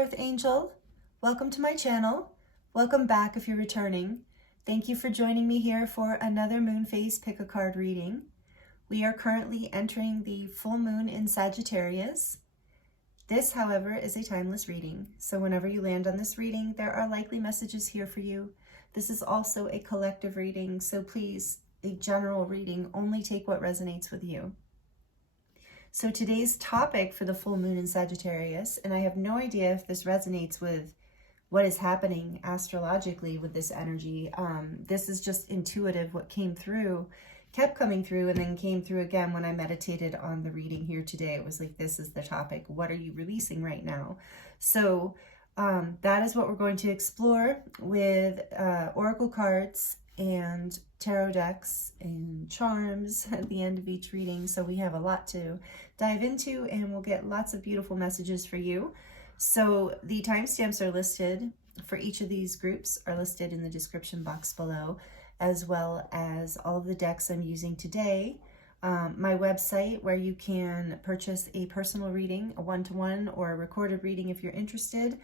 Earth Angel. Welcome to my channel. Welcome back if you're returning. Thank you for joining me here for another moon phase pick a card reading. We are currently entering the full moon in Sagittarius. This, however, is a timeless reading. So whenever you land on this reading, there are likely messages here for you. This is also a collective reading, so please, a general reading, only take what resonates with you. So today's topic for the full moon in Sagittarius, and I have no idea if this resonates with what is happening astrologically with this energy. This is just intuitive. What came through, kept coming through, and then came through again when I meditated on the reading here today. It was like, this is the topic. What are you releasing right now? So that is what we're going to explore with oracle cards and tarot decks and charms at the end of each reading. So we have a lot to dive into, and we'll get lots of beautiful messages for you. So the timestamps are listed for each of these groups, are listed in the description box below, as well as all of the decks I'm using today. My website, where you can purchase a personal reading, a one-to-one, or a recorded reading if you're interested.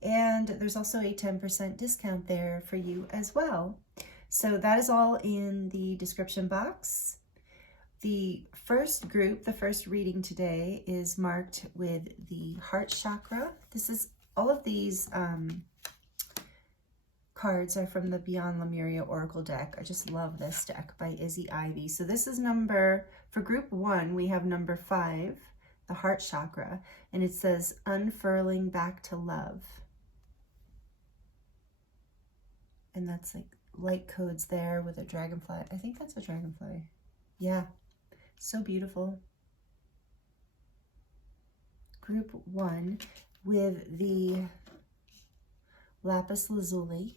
And there's also a 10% discount there for you as well. So that is all in the description box. The first group, the first reading today, is marked with the heart chakra. This is, all of these cards are from the Beyond Lemuria Oracle deck. I just love this deck by Izzy Ivy. So this is for group 1, we have number 5, the heart chakra, and it says unfurling back to love. And that's like light codes there with a dragonfly. I think that's a dragonfly. Yeah, so beautiful. Group 1 with the Lapis Lazuli.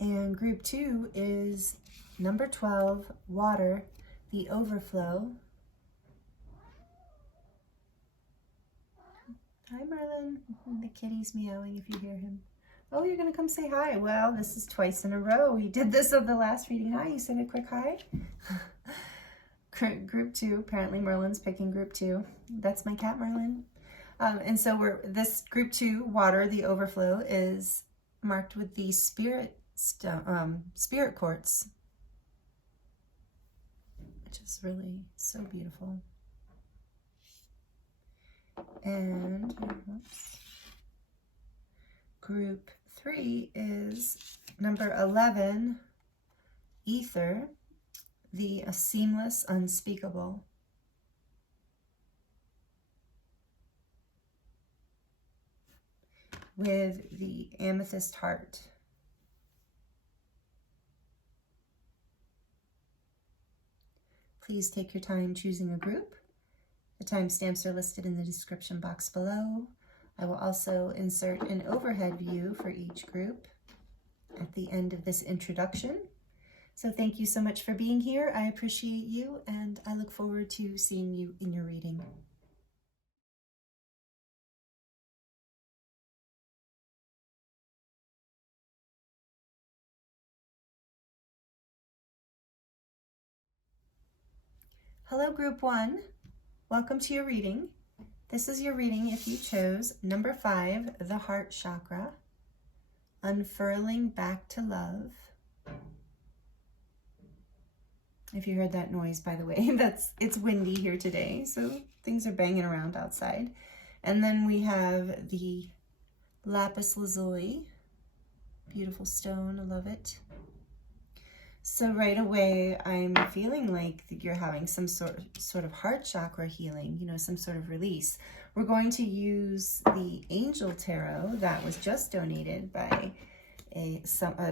And group 2 is number 12, water, the overflow. Hi, Merlin. The kitty's meowing if you hear him. Oh, you're going to come say hi. Well, this is twice in a row. You did this of the last reading. Hi, you said a quick hi. Group 2, apparently Merlin's picking group 2. That's my cat, Merlin. And so this group 2, water, the overflow, is marked with the spirit quartz, which is really so beautiful. And group 3 is number 11, ether, the seamless, unspeakable. With the amethyst heart. Please take your time choosing a group. The timestamps are listed in the description box below. I will also insert an overhead view for each group at the end of this introduction. So thank you so much for being here. I appreciate you, and I look forward to seeing you in your reading. Hello, group 1. Welcome to your reading. This is your reading if you chose number 5, the heart chakra, unfurling back to love. If you heard that noise, by the way, it's windy here today, so things are banging around outside. And then we have the Lapis Lazuli, beautiful stone, I love it. So right away, I'm feeling like you're having some sort of heart chakra healing, you know, some sort of release. We're going to use the Angel Tarot that was just donated by a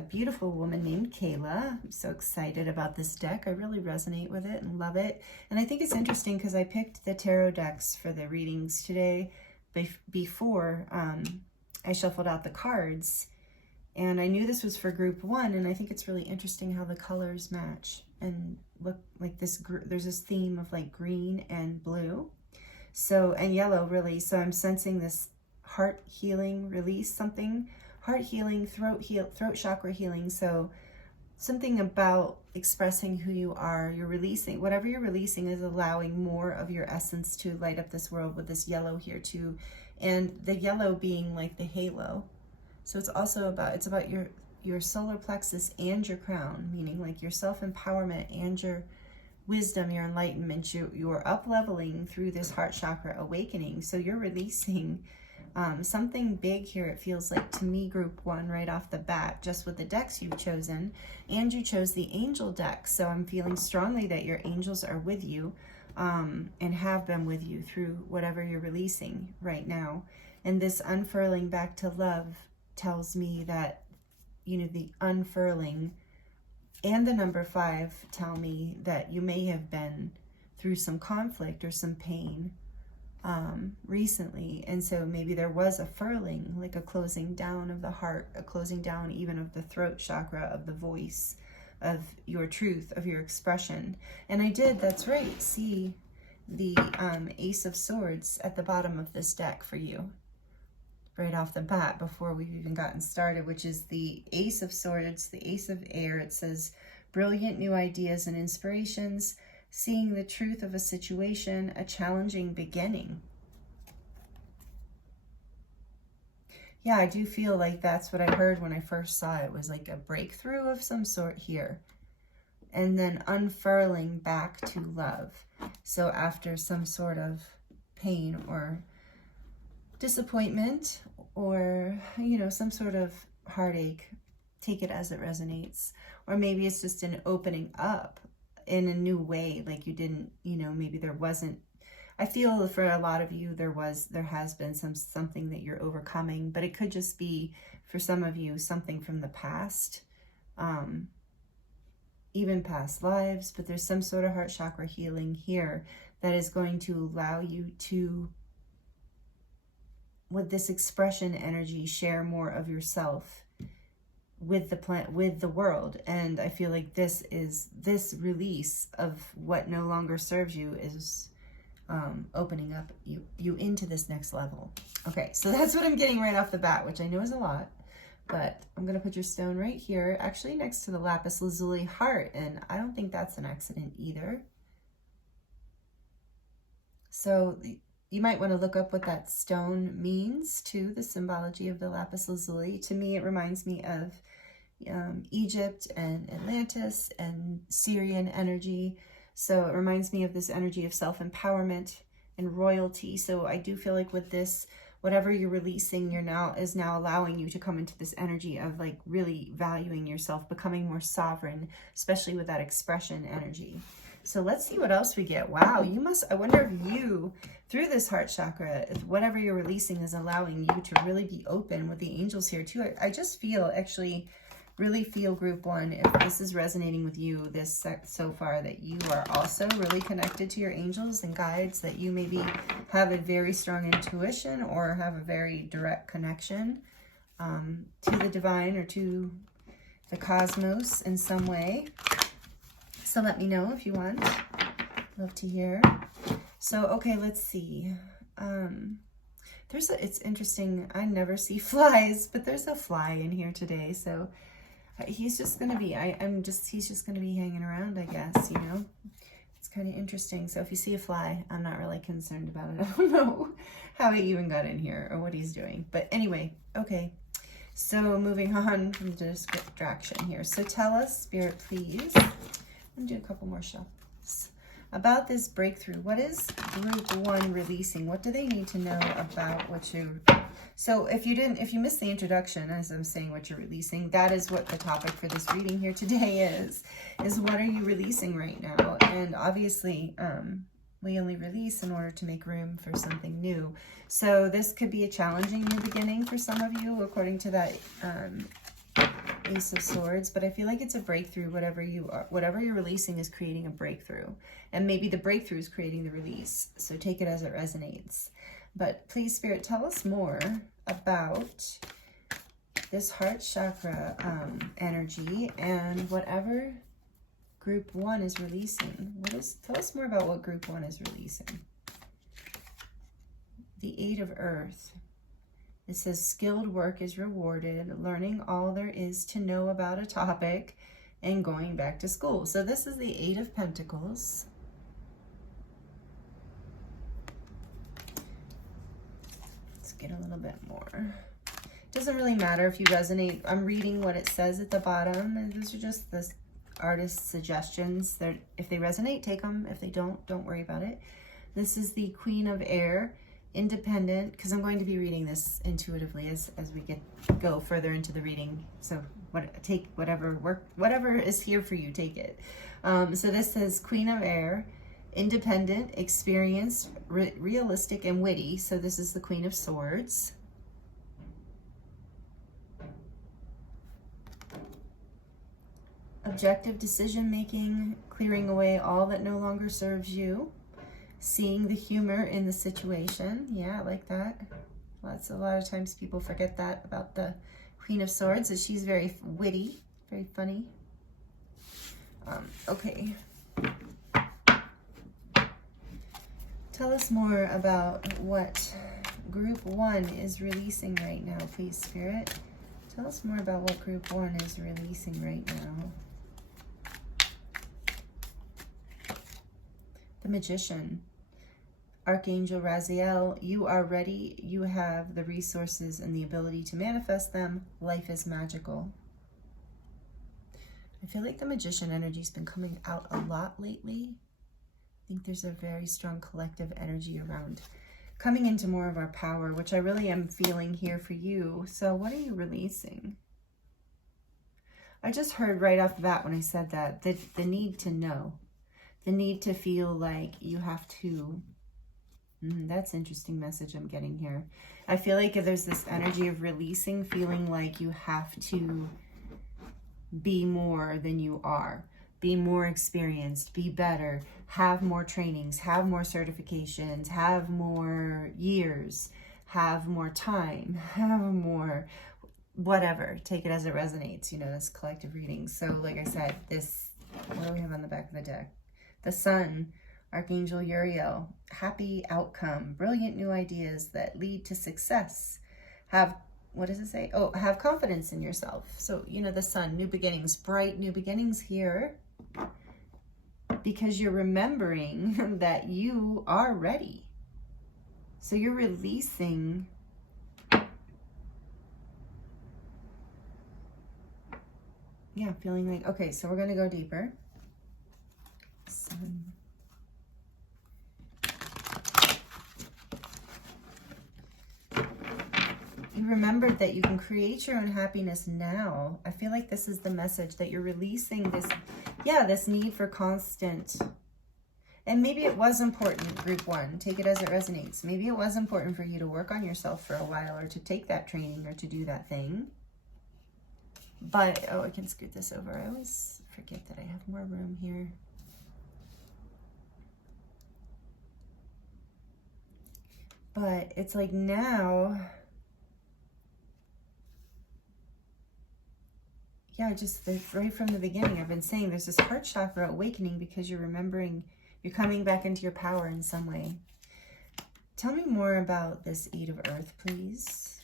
beautiful woman named Kayla. I'm so excited about this deck. I really resonate with it and love it. And I think it's interesting because I picked the tarot decks for the readings today before I shuffled out the cards. And I knew this was for group 1, and I think it's really interesting how the colors match and look like this. There's this theme of like green and blue, and yellow really. So I'm sensing this heart healing release, heart healing, throat chakra healing. So something about expressing who you are. You're releasing, whatever you're releasing is allowing more of your essence to light up this world with this yellow here too. And the yellow being like the halo. So it's also about, it's about your solar plexus and your crown, meaning like your self-empowerment and your wisdom, your enlightenment. You're up-leveling through this heart chakra awakening. So you're releasing something big here, it feels like to me, group one, right off the bat, just with the decks you've chosen. And you chose the angel deck. So I'm feeling strongly that your angels are with you and have been with you through whatever you're releasing right now. And this unfurling back to love tells me that, you know, the unfurling and the number 5 tell me that you may have been through some conflict or some pain recently. And so maybe there was a furling, like a closing down of the heart, a closing down even of the throat chakra, of the voice, of your truth, of your expression. And I did, that's right, see the Ace of Swords at the bottom of this deck for you right off the bat before we've even gotten started, which is the Ace of Swords, the Ace of Air. It says brilliant new ideas and inspirations, seeing the truth of a situation, a challenging beginning. Yeah, I do feel like that's what I heard when I first saw it, was like a breakthrough of some sort here. And then unfurling back to love. So after some sort of pain or disappointment or, you know, some sort of heartache, take it as it resonates. Or maybe it's just an opening up in a new way, like you didn't, you know, maybe there wasn't, I feel for a lot of you there has been something that you're overcoming, but it could just be for some of you something from the past, even past lives. But there's some sort of heart chakra healing here that is going to allow you to, with this expression energy, share more of yourself with the plant, with the world. And I feel like this release of what no longer serves you is opening up you into this next level. Okay, so that's what I'm getting right off the bat, which I know is a lot, but I'm gonna put your stone right here, actually next to the Lapis Lazuli heart, and I don't think that's an accident either. So you might want to look up what that stone means too, the symbology of the Lapis Lazuli. To me, it reminds me of Egypt and Atlantis and Syrian energy. So it reminds me of this energy of self-empowerment and royalty. So I do feel like with this, whatever you're releasing, is now allowing you to come into this energy of like really valuing yourself, becoming more sovereign, especially with that expression energy. So let's see what else we get. Wow, I wonder if you, through this heart chakra, if whatever you're releasing is allowing you to really be open with the angels here too. I just feel, actually really feel, group one, if this is resonating with you so far, that you are also really connected to your angels and guides, that you maybe have a very strong intuition or have a very direct connection to the divine or to the cosmos in some way. So let me know if you want. Love to hear. So, okay, let's see. It's interesting. I never see flies, but there's a fly in here today. So he's just going to be, he's just going to be hanging around, I guess, you know. It's kind of interesting. So if you see a fly, I'm not really concerned about it. I don't know how he even got in here or what he's doing. But anyway, okay. So moving on from the distraction here. So tell us, Spirit, please. I'm going to do a couple more shuffles. About this breakthrough, what is group one releasing? What do they need to know about what you... So if you missed the introduction, as I'm saying what you're releasing, that is what the topic for this reading here today is what are you releasing right now? And obviously, we only release in order to make room for something new. So this could be a challenging new beginning for some of you, according to that Ace of Swords, but I feel like it's a breakthrough. Whatever you're releasing is creating a breakthrough, and maybe the breakthrough is creating the release. So take it as it resonates. But please, Spirit, tell us more about this heart chakra energy and whatever group one is releasing. Tell us more about what group one is releasing. The Eight of Earth. It says skilled work is rewarded, learning all there is to know about a topic, and going back to school. So this is the Eight of Pentacles. Let's get a little bit more. Doesn't really matter if you resonate. I'm reading what it says at the bottom, and these are just the artist's suggestions. That if they resonate, take them. If they don't worry about it. This is the Queen of Air, independent, because I'm going to be reading this intuitively as we go further into the reading. So take whatever is here for you, take it. So this says Queen of Air, independent, experienced, realistic, and witty. So this is the Queen of Swords. Objective decision making, clearing away all that no longer serves you. Seeing the humor in the situation. Yeah, I like that. A lot of times people forget that about the Queen of Swords, is she's very witty, very funny. Okay. Tell us more about what Group 1 is releasing right now, please, Spirit. Tell us more about what Group 1 is releasing right now. The Magician. Archangel Raziel, you are ready. You have the resources and the ability to manifest them. Life is magical. I feel like the Magician energy has been coming out a lot lately. I think there's a very strong collective energy around coming into more of our power, which I really am feeling here for you. So what are you releasing? I just heard right off the bat when I said that, the need to know. The need to feel like you have to... that's an interesting message I'm getting here. I feel like if there's this energy of releasing, feeling like you have to be more than you are. Be more experienced, be better, have more trainings, have more certifications, have more years, have more time, have more whatever. Take it as it resonates, you know, this collective reading. So like I said, this, what do we have on the back of the deck? The Sun, Archangel Uriel, happy outcome, brilliant new ideas that lead to success. Have, what does it say? Oh, have confidence in yourself. So, you know, the Sun, new beginnings, bright new beginnings here, because you're remembering that you are ready. So you're releasing feeling like, okay, so we're going to go deeper. Sun. You remembered that you can create your own happiness now. I feel like this is the message, that you're releasing this, this need for constant. And maybe it was important, Group 1, take it as it resonates. Maybe it was important for you to work on yourself for a while, or to take that training, or to do that thing. But, oh, I can scoot this over. I always forget that I have more room here. But it's like now, just right from the beginning, I've been saying there's this heart chakra awakening, because you're remembering, you're coming back into your power in some way. Tell me more about this Eight of Earth, please.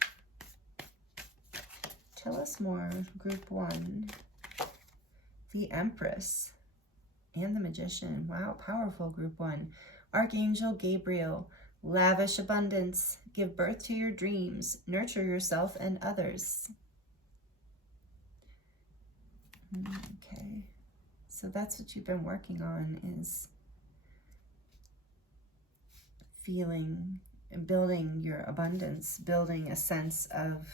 Tell us more, Group 1. The Empress and the Magician. Wow, powerful, Group 1. Archangel Gabriel, lavish abundance. Give birth to your dreams. Nurture yourself and others. Okay, so that's what you've been working on, is feeling and building your abundance, building a sense of,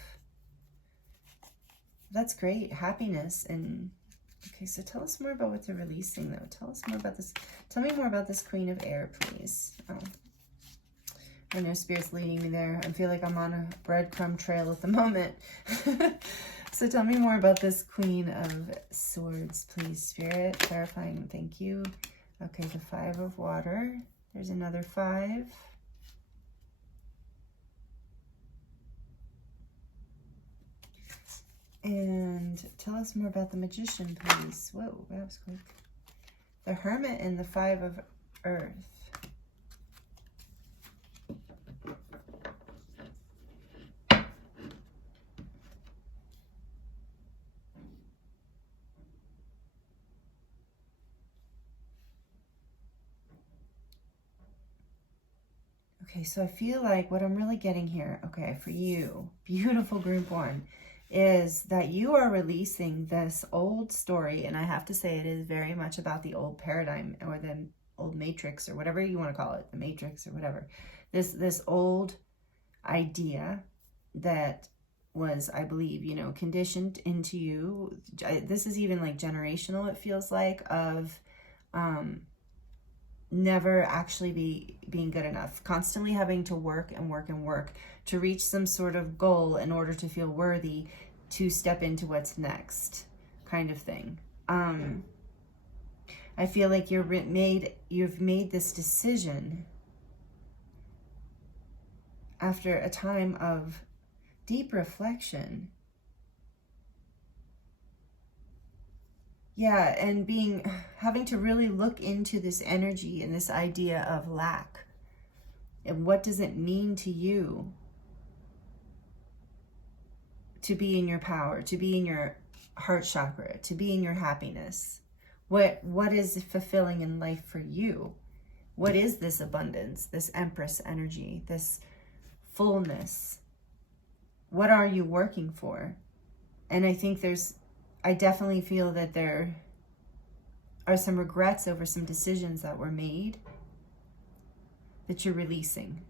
that's great, happiness. And okay, so tell us more about what they're releasing, though. Tell us more about this. Tell me more about this Queen of Air, please. Oh, I know Spirit's leading me there. I feel like I'm on a breadcrumb trail at the moment. So tell me more about this Queen of Swords, please, Spirit. Clarifying, thank you. Okay, the Five of Water. There's another 5. And tell us more about the Magician, please. Whoa, that was quick. The Hermit and the Five of Earth. Okay, so I feel like what I'm really getting here, okay, for you, beautiful group one, is that you are releasing this old story, and I have to say it is very much about the old paradigm or the old matrix or whatever you want to call it, the matrix or whatever. This old idea that was, I believe, you know, conditioned into you. This is even like generational, it feels like, of never actually being good enough, constantly having to work and work and work to reach some sort of goal in order to feel worthy to step into what's next, kind of thing. I feel like you've made this decision after a time of deep reflection. Yeah, and having to really look into this energy and this idea of lack. And what does it mean to you to be in your power, to be in your heart chakra, to be in your happiness? What is fulfilling in life for you? What is this abundance, this Empress energy, this fullness? What are you working for? And I think I definitely feel that there are some regrets over some decisions that were made that you're releasing.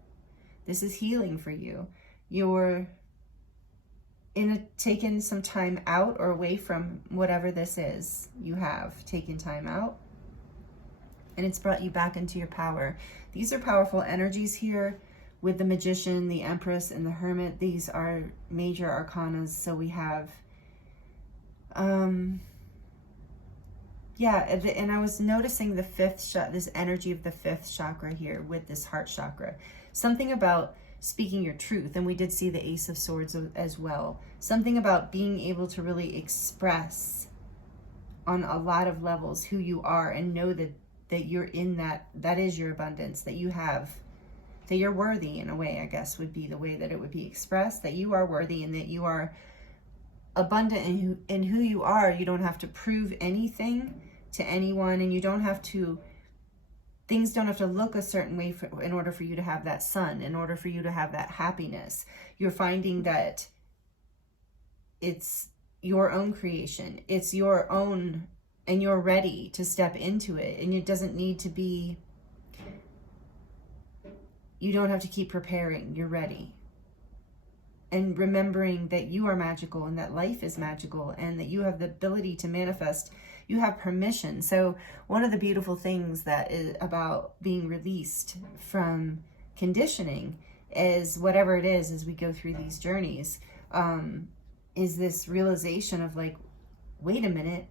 This is healing for you. You're taken some time out or away from whatever this is. You have taken time out, and it's brought you back into your power. These are powerful energies here with the Magician, the Empress, and the Hermit. These are major arcanas. So we have yeah, and I was noticing the this energy of the fifth chakra here with this heart chakra. Something about speaking your truth, and we did see the Ace of Swords as well. Something about being able to really express on a lot of levels who you are, and know that you're in that is your abundance, that you have, that you're worthy in a way, I guess would be the way that it would be expressed, that you are worthy and that you are abundant in who you are. You don't have to prove anything to anyone, and you don't have to, things don't have to look a certain way in order for you to have that sun, in order for you to have that happiness. You're finding that it's your own creation, it's your own, and you're ready to step into it. And it doesn't need to be, you don't have to keep preparing, you're ready. And remembering that you are magical and that life is magical and that you have the ability to manifest. You have permission. So one of the beautiful things that is about being released from conditioning is whatever it is as we go through these journeys, is this realization of like, wait a minute,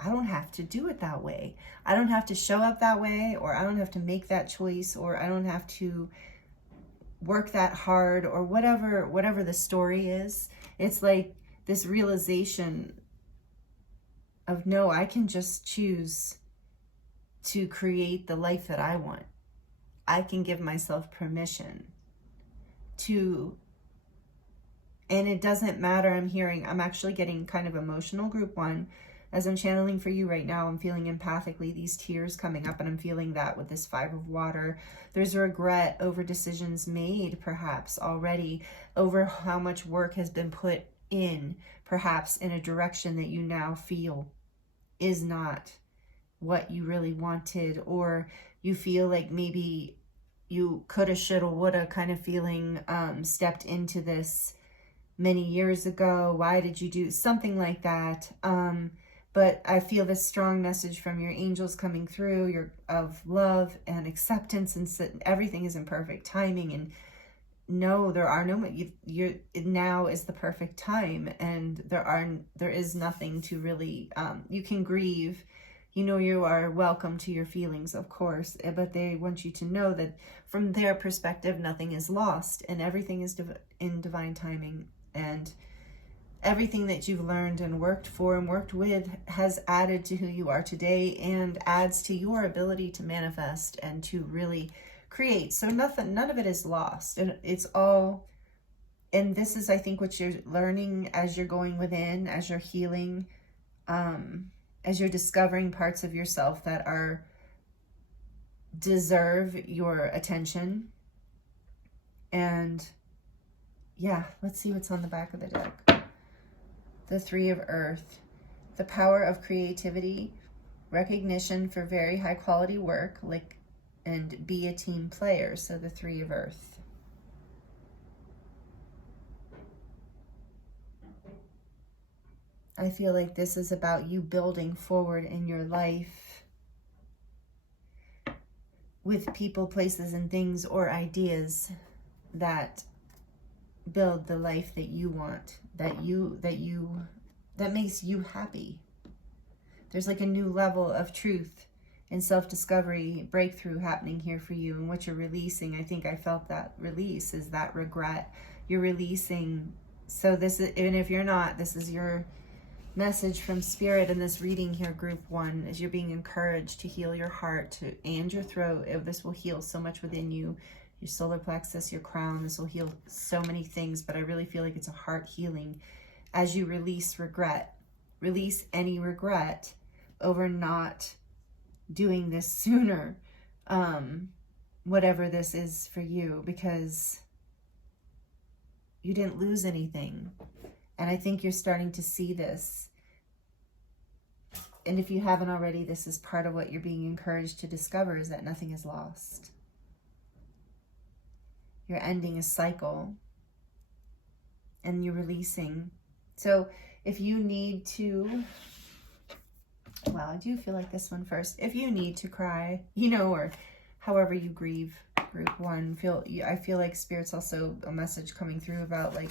I don't have to do it that way. I don't have to show up that way, or I don't have to make that choice, or I don't have to work that hard, or whatever the story is. It's like this realization of, no, I can just choose to create the life that I want. I can give myself permission to, and it doesn't matter. I'm actually getting kind of emotional, group one, as I'm channeling for you right now. I'm feeling empathically these tears coming up, and I'm feeling that with this 5 of water. There's a regret over decisions made, perhaps already, over how much work has been put in, perhaps in a direction that you now feel is not what you really wanted, or you feel like maybe you coulda, shoulda, woulda kind of feeling, stepped into this many years ago. Why did you do something like that? But I feel this strong message from your angels coming through, of love and acceptance, and everything is in perfect timing. And no, there are no, now is the perfect time, and there is nothing to really, you can grieve. You know, you are welcome to your feelings, of course, but they want you to know that from their perspective, nothing is lost, and everything is in divine timing. And everything that you've learned and worked for and worked with has added to who you are today, and adds to your ability to manifest and to really create. So none of it is lost. It's all, and this is, I think, what you're learning as you're going within, as you're healing, as you're discovering parts of yourself that deserve your attention. And yeah, let's see what's on the back of the deck. The Three of Earth. The power of creativity, recognition for very high quality work, and be a team player. So the Three of Earth. I feel like this is about you building forward in your life with people, places, and things or ideas that build the life that you want, that makes you happy. There's like a new level of truth and self-discovery, breakthrough happening here for you. And what you're releasing, I think I felt that release, is that regret. You're releasing. So this is, even if you're not, this is your message from Spirit in this reading here, group 1, is you're being encouraged to heal your heart and your throat. This will heal so much within you. Your solar plexus, your crown, this will heal so many things, but I really feel like it's a heart healing as you release regret. Release any regret over not doing this sooner, whatever this is for you, because you didn't lose anything. And I think you're starting to see this. And if you haven't already, this is part of what you're being encouraged to discover, is that nothing is lost. You're ending a cycle and you're releasing. So if you need to, well, I do feel like this one first. If you need to cry, or however you grieve, group 1, I feel like Spirit's also a message coming through about like,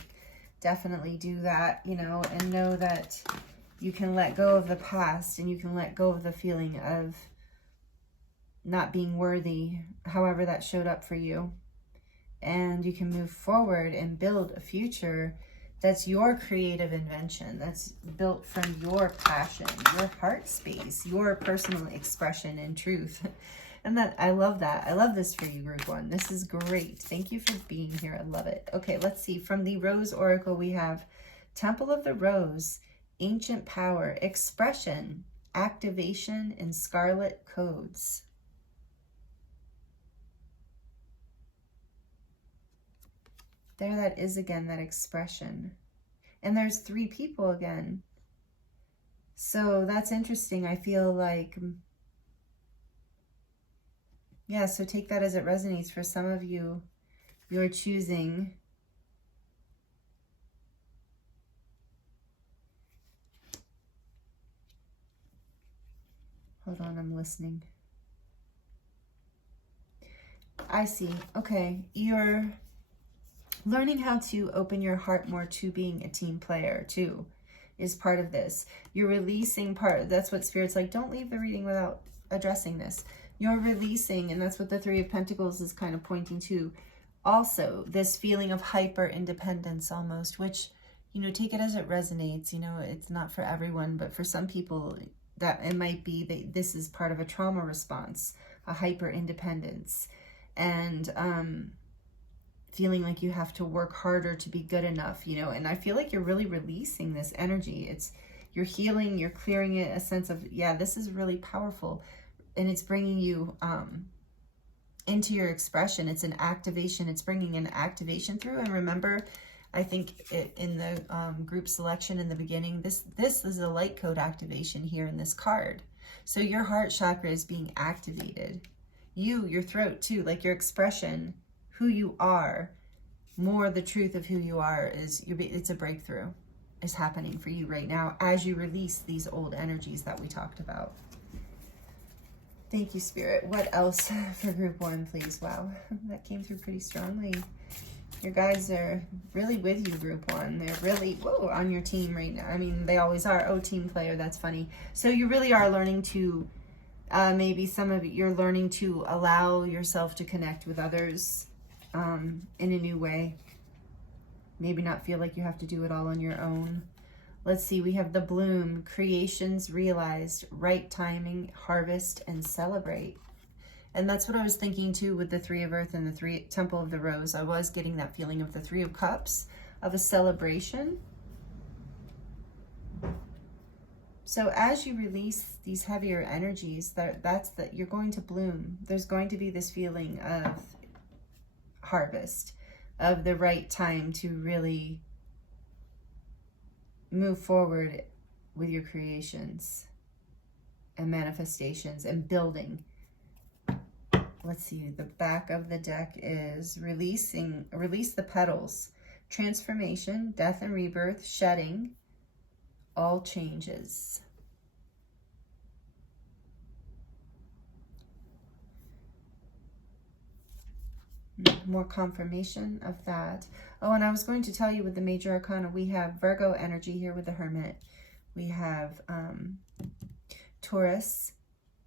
definitely do that, and know that you can let go of the past and you can let go of the feeling of not being worthy, however that showed up for you. And you can move forward and build a future that's your creative invention, that's built from your passion, your heart space, your personal expression and truth. And that, I love that. I love this for you, group 1. This is great. Thank you for being here. I love it. Okay, let's see. From the Rose Oracle, we have Temple of the Rose, Ancient Power, Expression, Activation, and Scarlet Codes. There that is again, that expression. And there's 3 people again. So that's interesting. I feel like, yeah, so take that as it resonates. For some of you, you're choosing hold on, I'm listening. I see. Okay, you're learning how to open your heart more to being a team player too is part of this. You're releasing that's what Spirit's like, don't leave the reading without addressing this. You're releasing, and that's what the 3 of Pentacles is kind of pointing to. Also, this feeling of hyper independence almost, which, take it as it resonates. It's not for everyone, but for some people that it might be, this is part of a trauma response, a hyper independence. And, feeling like you have to work harder to be good enough, and I feel like you're really releasing this energy. You're healing, you're clearing it, a sense of, yeah, this is really powerful, and it's bringing you into your expression. It's an activation. It's bringing an activation through. And remember, I think in the group selection in the beginning, this is a light code activation here in this card. So your heart chakra is being activated. Your throat too, like your expression, who you are, more the truth of who you are, it's a breakthrough is happening for you right now as you release these old energies that we talked about. Thank you, Spirit. What else for group 1, please? Wow, that came through pretty strongly. Your guides are really with you, group 1. They're really on your team right now. I mean, they always are. Oh, team player, that's funny. So you really are learning to, maybe some of you're learning to allow yourself to connect with others in a new way. Maybe not feel like you have to do it all on your own. Let's see, we have the bloom, creations realized, right timing, harvest, and celebrate. And that's what I was thinking too with the 3 of Earth and the Temple of the Rose. I was getting that feeling of the 3 of Cups, of a celebration. So as you release these heavier energies, you're going to bloom. There's going to be this feeling of harvest, of the right time to really move forward with your creations and manifestations and building. Let's see, the back of the deck is release the petals, transformation, death and rebirth, shedding, all changes. More confirmation of that. Oh, and I was going to tell you with the major arcana, we have Virgo energy here with the Hermit. We have Taurus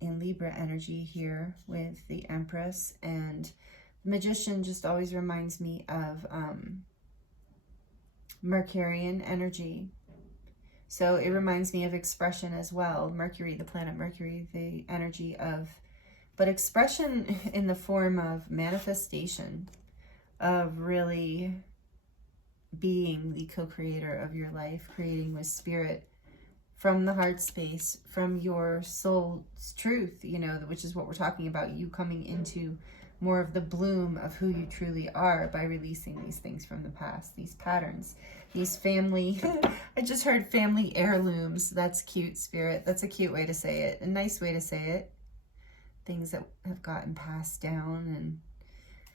and Libra energy here with the Empress. And the Magician just always reminds me of Mercurian energy. So it reminds me of expression as well. Mercury, the planet Mercury, the energy of, but expression in the form of manifestation, of really being the co-creator of your life, creating with spirit from the heart space, from your soul's truth, you know, which is what we're talking about, you coming into more of the bloom of who you truly are by releasing these things from the past, these patterns, these family, I just heard family heirlooms. That's cute, Spirit. That's a cute way to say it, a nice way to say it. Things that have gotten passed down,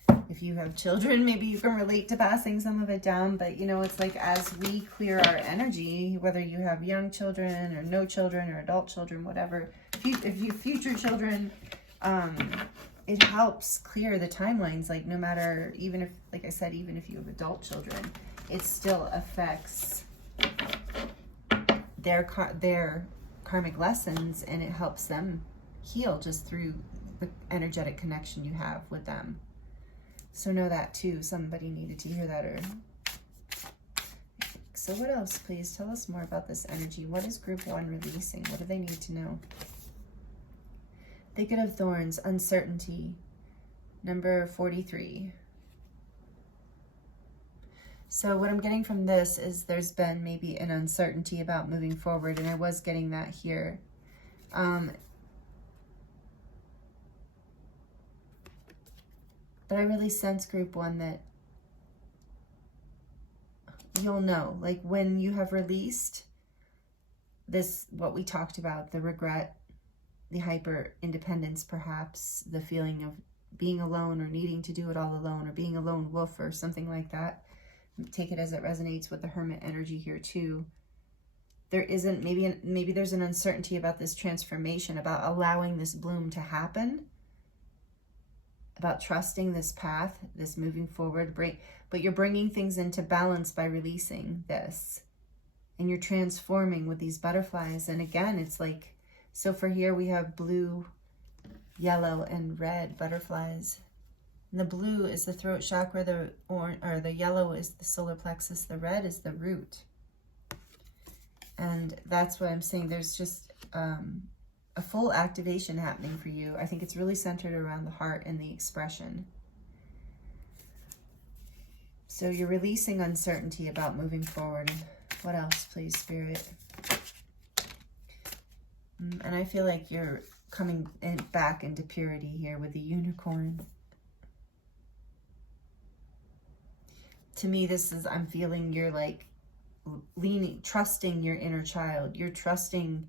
and if you have children, maybe you can relate to passing some of it down. But you know, it's like as we clear our energy, whether you have young children or no children or adult children, whatever, if you future children, it helps clear the timelines. Like no matter, even if, like I said, even if you have adult children, it still affects their karmic lessons, and it helps them heal just through the energetic connection you have with them. So know that too. Somebody needed to hear that. Or so what else, please tell us more about this energy. What is group 1 releasing? What do they need to know? Thicket of Thorns, uncertainty, number 43. So what I'm getting from this is there's been maybe an uncertainty about moving forward, and I was getting that here. But I really sense group 1 that you'll know, like when you have released this, what we talked about, the regret, the hyper independence, perhaps the feeling of being alone or needing to do it all alone, or being a lone wolf or something like that. Take it as it resonates with the Hermit energy here too. There isn't, maybe there's an uncertainty about this transformation, about allowing this bloom to happen, about trusting this path, this moving forward, but you're bringing things into balance by releasing this, and you're transforming with these butterflies. And again, it's like, so for here we have blue, yellow, and red butterflies. And the blue is the throat chakra, the yellow is the solar plexus, the red is the root. And that's what I'm saying. There's just a full activation happening for you. I think it's really centered around the heart and the expression. So you're releasing uncertainty about moving forward. What else, please, Spirit? And I feel like you're coming back into purity here with the unicorn. To me, this is, I'm feeling you're like trusting your inner child. You're trusting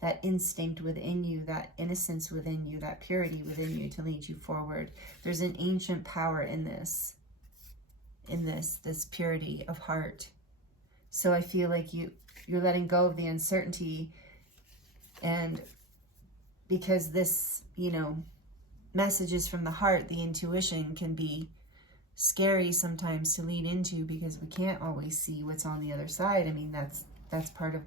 that instinct within you, that innocence within you, that purity within you to lead you forward. There's an ancient power in this purity of heart. So I feel like you're letting go of the uncertainty, and because this, you know, messages from the heart, the intuition can be scary sometimes to lean into, because we can't always see what's on the other side. I mean, that's part of,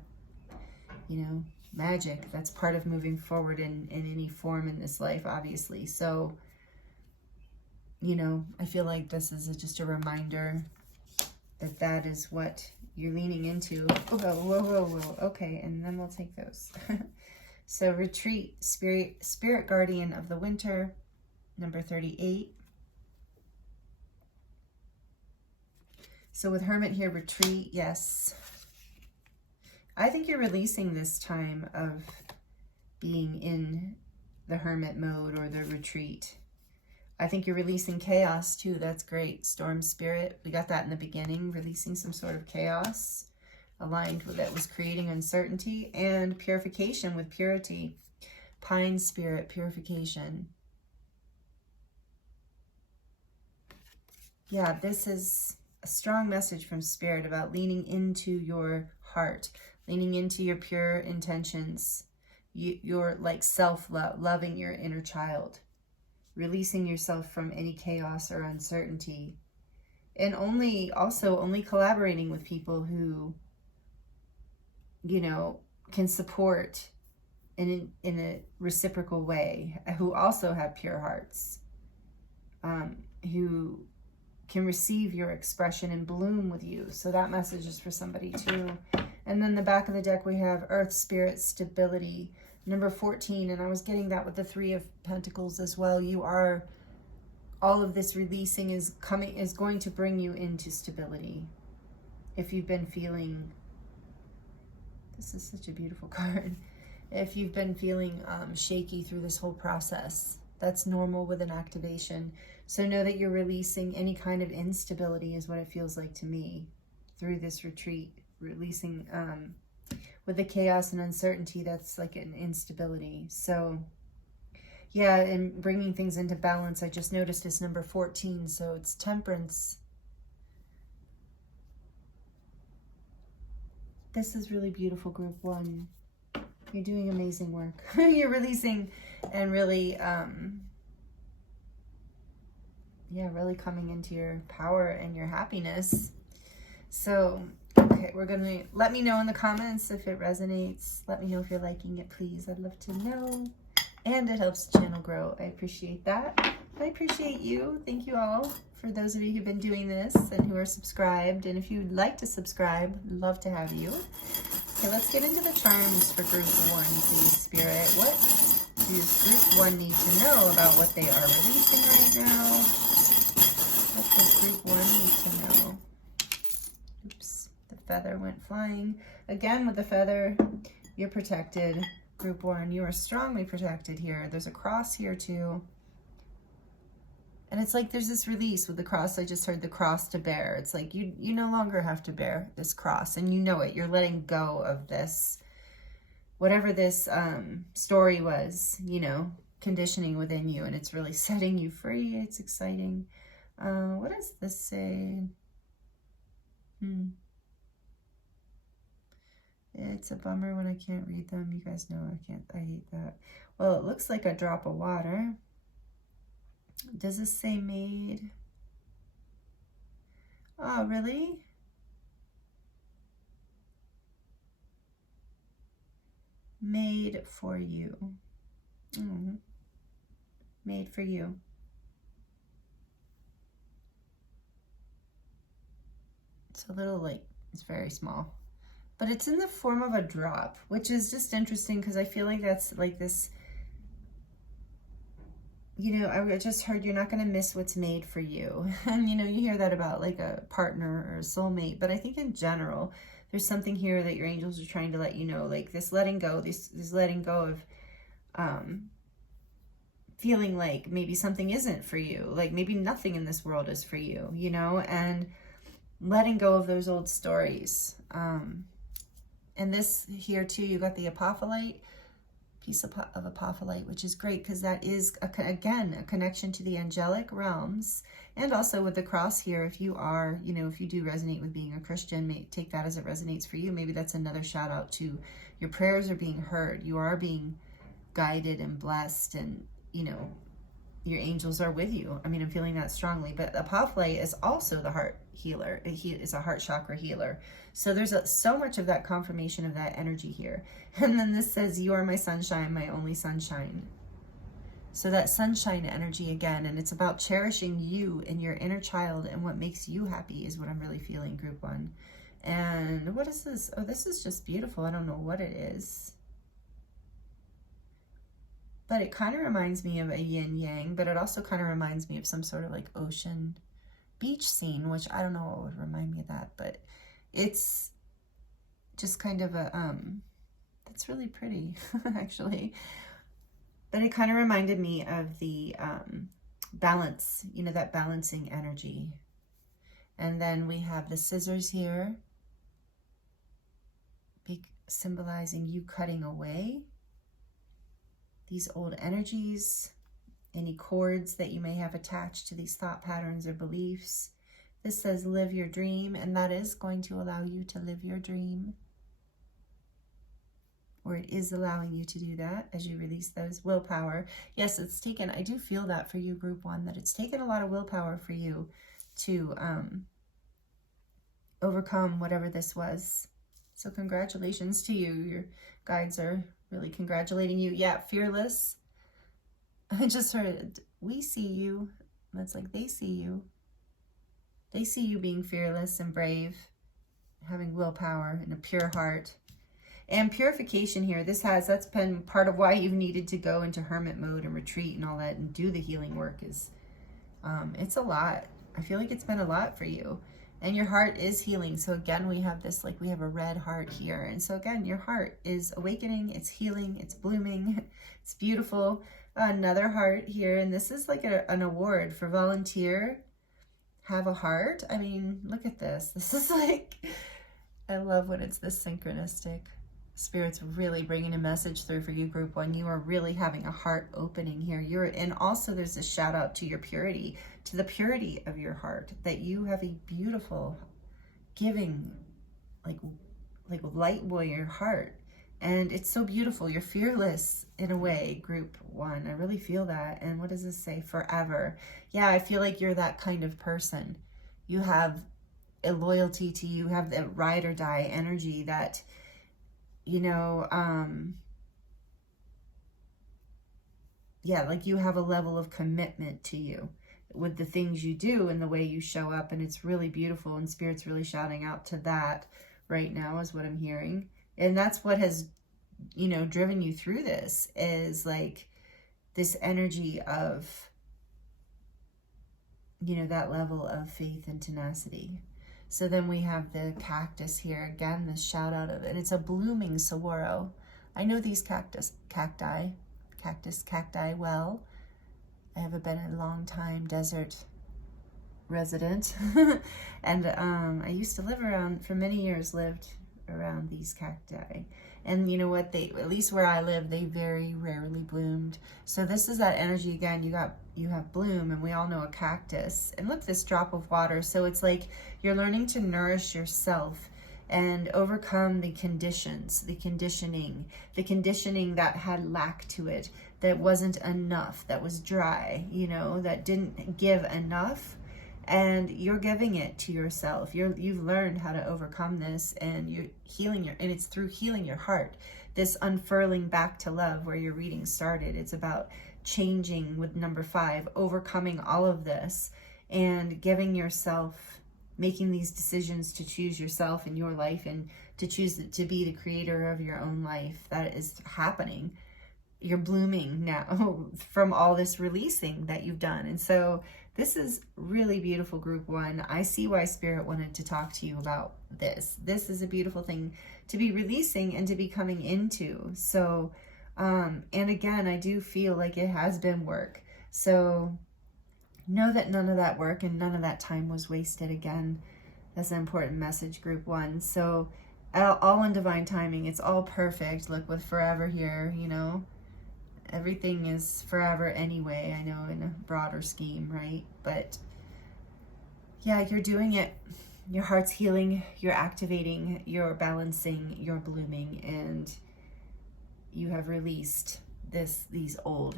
you know, magic. That's part of moving forward in any form in this life, obviously. So, you know, I feel like this is just a reminder that that is what you're leaning into. Whoa. Okay, and then we'll take those. So retreat, spirit guardian of the winter, number 38. So with Hermit here, retreat, yes. I think you're releasing this time of being in the Hermit mode or the retreat. I think you're releasing chaos too. That's great. Storm spirit. We got that in the beginning, releasing some sort of chaos aligned with that was creating uncertainty, and purification with purity. Pine spirit, purification. Yeah, this is a strong message from spirit about leaning into your heart, leaning into your pure intentions, your like self-love, loving your inner child, releasing yourself from any chaos or uncertainty, and only collaborating with people who, you know, can support in a reciprocal way, who also have pure hearts, who can receive your expression and bloom with you. So that message is for somebody too. And then the back of the deck, we have Earth, Spirit, Stability, number 14. And I was getting that with the Three of Pentacles as well. You are, all of this releasing is going to bring you into stability. If you've been feeling, this is such a beautiful card. If you've been feeling shaky through this whole process, that's normal with an activation. So know that you're releasing any kind of instability, is what it feels like to me, through this retreat. Releasing with the chaos and uncertainty, that's like an instability. So yeah, and bringing things into balance, I just noticed is number 14. So it's Temperance. This is really beautiful, group 1. You're doing amazing work. You're releasing and really, yeah, really coming into your power and your happiness. So, okay, we're going to, let me know in the comments if it resonates. Let me know if you're liking it, please. I'd love to know. And it helps the channel grow. I appreciate that. I appreciate you. Thank you all for those of you who've been doing this and who are subscribed. And if you'd like to subscribe, I'd love to have you. Okay, let's get into the charms for group 1, please, Spirit. What does group 1 need to know about what they are releasing right now? What does group 1 need to know? Oops, the feather went flying. Again, with the feather, you're protected. Group 1, you are strongly protected here. There's a cross here too. And it's like there's this release with the cross. I just heard the cross to bear. It's like you no longer have to bear this cross, and you know it. You're letting go of this, whatever this story was, you know, conditioning within you, and it's really setting you free. It's exciting. What does this say? It's a bummer when I can't read them. You guys know I hate that. Well, it looks like a drop of water. Does this say made? Oh, really? Made for you. Made for you. It's a little like, it's very small. But it's in the form of a drop, which is just interesting because I feel like that's like this, you know, I just heard you're not going to miss what's made for you. And, you know, you hear that about like a partner or a soulmate. But I think in general, there's something here that your angels are trying to let you know, like this letting go, this letting go of feeling like maybe something isn't for you. Like maybe nothing in this world is for you, you know, and letting go of those old stories. And this here too, you got the apophyllite, piece of apophyllite, which is great because that is, again, a connection to the angelic realms. And also with the cross here, if you are, you know, if you do resonate with being a Christian, take that as it resonates for you. Maybe that's another shout out to your prayers are being heard. You are being guided and blessed, and, you know, your angels are with you. I mean, I'm feeling that strongly. But apophyllite is also the heart healer. It is a heart chakra healer. So there's so much of that confirmation of that energy here. And then this says, you are my sunshine, my only sunshine. So that sunshine energy again, and it's about cherishing you and your inner child, and what makes you happy is what I'm really feeling, group 1. And what is this? Oh, this is just beautiful. I don't know what it is. But it kind of reminds me of a yin yang, but it also kind of reminds me of some sort of like ocean beach scene, which I don't know what would remind me of that, but it's just kind of a, that's really pretty, actually. But it kind of reminded me of the balance, you know, that balancing energy. And then we have the scissors here, symbolizing you cutting away these old energies, any cords that you may have attached to these thought patterns or beliefs. This says live your dream, and that is going to allow you to live your dream, or it is allowing you to do that as you release those. Willpower. Yes, it's taken, I do feel that for you, group one, that it's taken a lot of willpower for you to overcome whatever this was. So congratulations to you. Your guides are really congratulating you. Yeah, fearless. I just heard it. We see you. That's like they see you. They see you being fearless and brave, having willpower and a pure heart. And purification here, that's been part of why you've needed to go into hermit mode and retreat and all that and do the healing work is, it's a lot. I feel like it's been a lot for you. And your heart is healing. So again, we have this, like we have a red heart here. And so again, your heart is awakening, it's healing, it's blooming, it's beautiful. Another heart here. And this is like an award for volunteer, have a heart. I mean, look at this. This is like, I love when it's this synchronistic. Spirit's really bringing a message through for you, group one. You are really having a heart opening here. And also there's a shout out to your purity, to the purity of your heart, that you have a beautiful, giving, like light warrior heart. And it's so beautiful. You're fearless in a way, group one. I really feel that. And what does this say? Forever. Yeah, I feel like you're that kind of person. You have a loyalty to you, have that ride or die energy that, you know, yeah, like you have a level of commitment to you with the things you do and the way you show up. And it's really beautiful. And Spirit's really shouting out to that right now is what I'm hearing. And that's what has, you know, driven you through this, is like this energy of, you know, that level of faith and tenacity. So then we have the cactus here. Again, this shout out of it. It's a blooming saguaro. I know these cactus cacti well. I have been a long time desert resident. And I used to live around, for many years, lived around these cacti. And you know what, at least where I live, they very rarely bloomed. So this is that energy again. You have bloom, and we all know a cactus. And look, this drop of water. So it's like you're learning to nourish yourself and overcome the conditions, the conditioning that had lack to it, that wasn't enough, that was dry, you know, that didn't give enough. And you're giving it to yourself. You've learned how to overcome this, and you're healing and it's through healing your heart. This unfurling back to love, where your reading started. It's about changing with number 5, overcoming all of this and giving yourself, making these decisions to choose yourself in your life and to choose to be the creator of your own life. That is happening. You're blooming now from all this releasing that you've done. And so this is really beautiful, group one. I see why Spirit wanted to talk to you about this. This is a beautiful thing to be releasing and to be coming into. So, and again, I do feel like it has been work. So know that none of that work and none of that time was wasted. Again, that's an important message, group one. So all in divine timing. It's all perfect. Look, with forever here, you know. Everything is forever anyway, I know, in a broader scheme, right? But yeah, you're doing it. Your heart's healing, you're activating, you're balancing, you're blooming, and you have released these old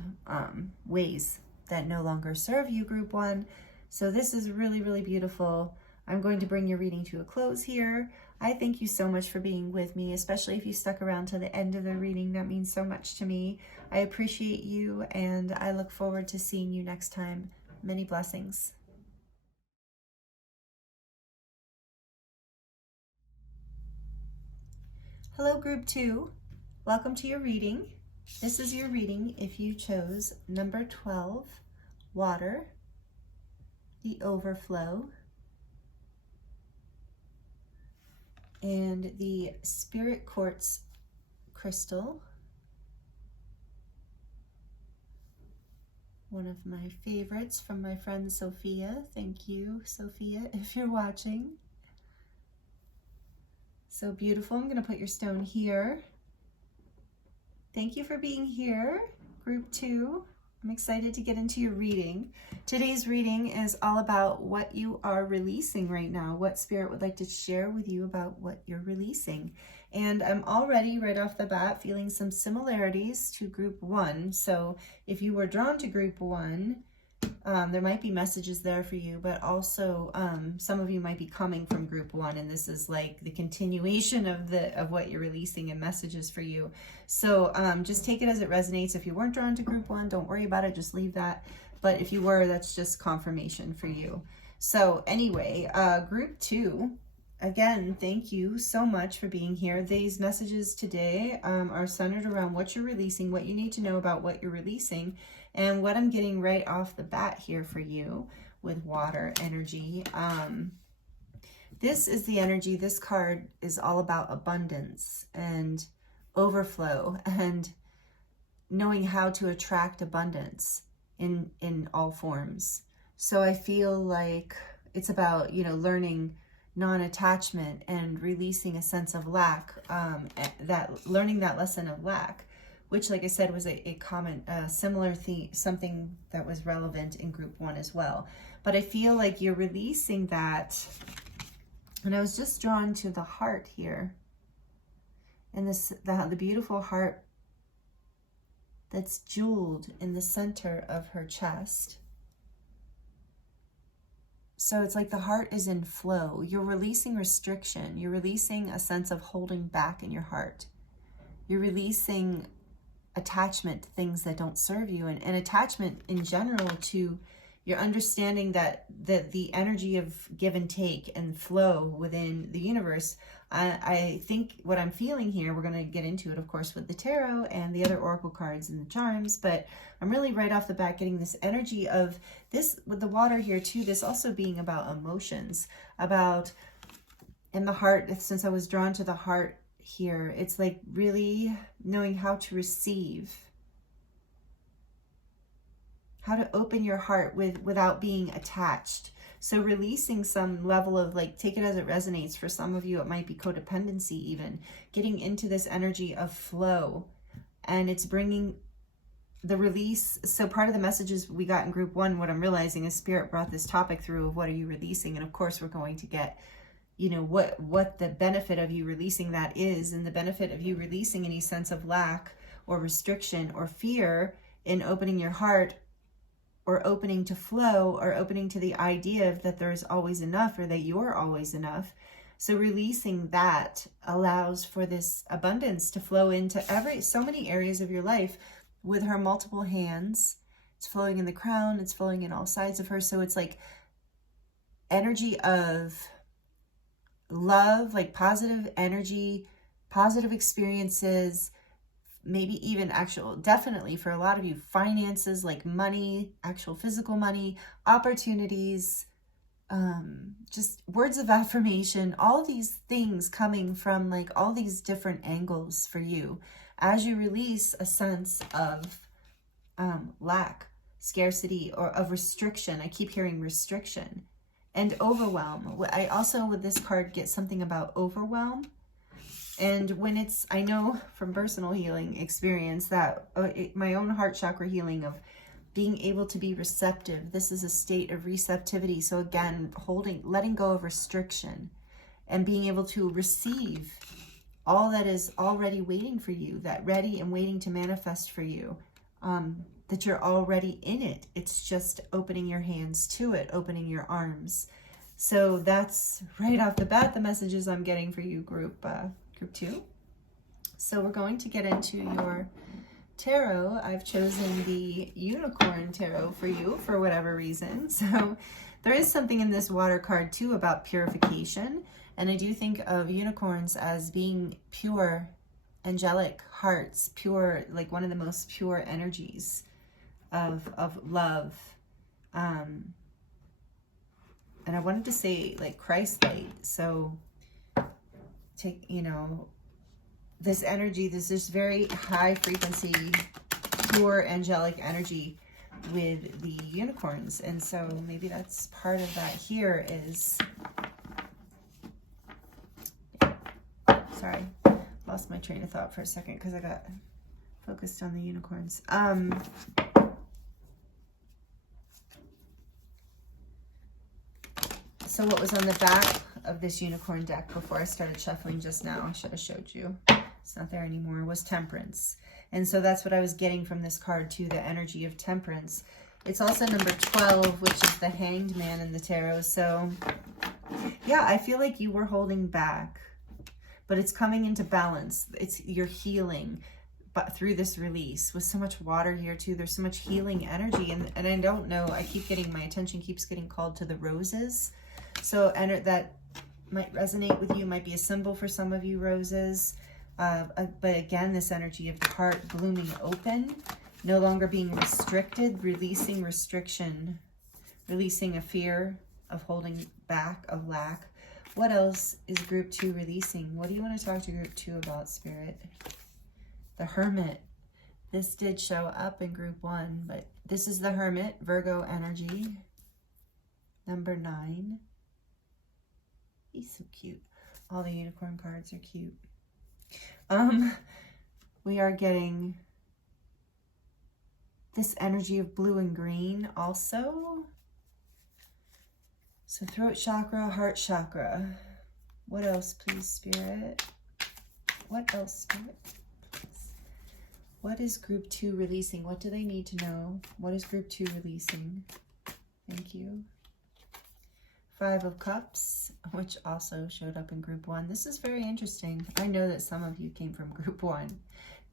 ways that no longer serve you, group one. So this is really, really beautiful. I'm going to bring your reading to a close here. I thank you so much for being with me, especially if you stuck around to the end of the reading. That means so much to me. I appreciate you, and I look forward to seeing you next time. Many blessings. Hello, group 2. Welcome to your reading. This is your reading if you chose number 12, water, the overflow, and the spirit quartz crystal, One of my favorites from my friend Sophia. Thank you, Sophia, if you're watching. So beautiful. I'm going to put your stone here. Thank you for being here, group 2. I'm excited to get into your reading. Today's reading is all about what you are releasing right now, what Spirit would like to share with you about what you're releasing. And I'm already, right off the bat, feeling some similarities to group 1. So if you were drawn to group 1, there might be messages there for you, but also some of you might be coming from group 1, and this is like the continuation of what you're releasing and messages for you. So just take it as it resonates. If you weren't drawn to group 1, don't worry about it, just leave that. But if you were, that's just confirmation for you. So anyway, group 2, again, thank you so much for being here. These messages today are centered around what you're releasing, what you need to know about what you're releasing, and what I'm getting right off the bat here for you with water energy. This is the energy. This card is all about abundance and overflow and knowing how to attract abundance in all forms. So I feel like it's about, you know, learning non-attachment and releasing a sense of lack, learning that lesson of lack, which, like I said, was a common, similar theme, something that was relevant in group 1 as well. But I feel like you're releasing that. And I was just drawn to the heart here. And the beautiful heart that's jeweled in the center of her chest. So it's like the heart is in flow. You're releasing restriction. You're releasing a sense of holding back in your heart. You're releasing attachment to things that don't serve you, and attachment in general to your understanding that the energy of give and take and flow within the universe. I think what I'm feeling here, we're going to get into it, of course, with the tarot and the other oracle cards and the charms, but I'm really right off the bat getting this energy of this with the water here too, this also being about emotions, about in the heart. Since I was drawn to the heart here, it's like really knowing how to receive, how to open your heart without being attached. So releasing some level of, like, take it as it resonates. For some of you, it might be codependency, even getting into this energy of flow, and it's bringing the release. So part of the messages we got in group 1, what I'm realizing is Spirit brought this topic through of what are you releasing, and of course we're going to get, you know, what the benefit of you releasing that is, and the benefit of you releasing any sense of lack or restriction or fear in opening your heart, or opening to flow, or opening to the idea that there's always enough, or that you're always enough. So releasing that allows for this abundance to flow into so many areas of your life. With her multiple hands, it's flowing in the crown, it's flowing in all sides of her. So it's like energy of love, like positive energy, positive experiences, maybe even definitely for a lot of you, finances, like money, actual physical money, opportunities, just words of affirmation, all these things coming from like all these different angles for you as you release a sense of lack, scarcity, or of restriction. I keep hearing restriction and overwhelm. I also, with this card, get something about overwhelm. And when it's, I know from personal healing experience that my own heart chakra healing of being able to be receptive. This is a state of receptivity. So again, letting go of restriction and being able to receive all that is already waiting for you, that ready and waiting to manifest for you, that you're already in it. It's just opening your hands to it, opening your arms. So that's right off the bat the messages I'm getting for you, group 2. So we're going to get into your tarot. I've chosen the Unicorn Tarot for you for whatever reason. So there is something in this water card too about purification. And I do think of unicorns as being pure, angelic hearts, pure, like one of the most pure energies of love. And I wanted to say like Christ light. So take, you know, this energy, this is very high frequency, pure angelic energy with the unicorns. And so maybe that's part of that here is, sorry, lost my train of thought for a second because I got focused on the unicorns. So what was on the back of this unicorn deck before I started shuffling just now, I should have showed you, it's not there anymore, was Temperance. And so that's what I was getting from this card too, the energy of Temperance. It's also number 12, which is the Hanged Man in the tarot. So yeah, I feel like you were holding back, but it's coming into balance. You're healing, but through this release with so much water here too, there's so much healing energy. And I don't know, I keep getting, my attention keeps getting called to the roses. So that might resonate with you, might be a symbol for some of you, roses. But again, this energy of the heart blooming open, no longer being restricted, releasing restriction, releasing a fear of holding back, of lack. What else is group 2 releasing? What do you want to talk to group 2 about, Spirit? The Hermit. This did show up in group 1, but this is the Hermit, Virgo energy. Number 9. He's so cute. All the unicorn cards are cute. We are getting this energy of blue and green also. So throat chakra, heart chakra. What else, please, Spirit? What else, Spirit? Please. What is group 2 releasing? What do they need to know? What is group 2 releasing? Thank you. 5 of Cups, which also showed up in group 1. This is very interesting. I know that some of you came from group 1.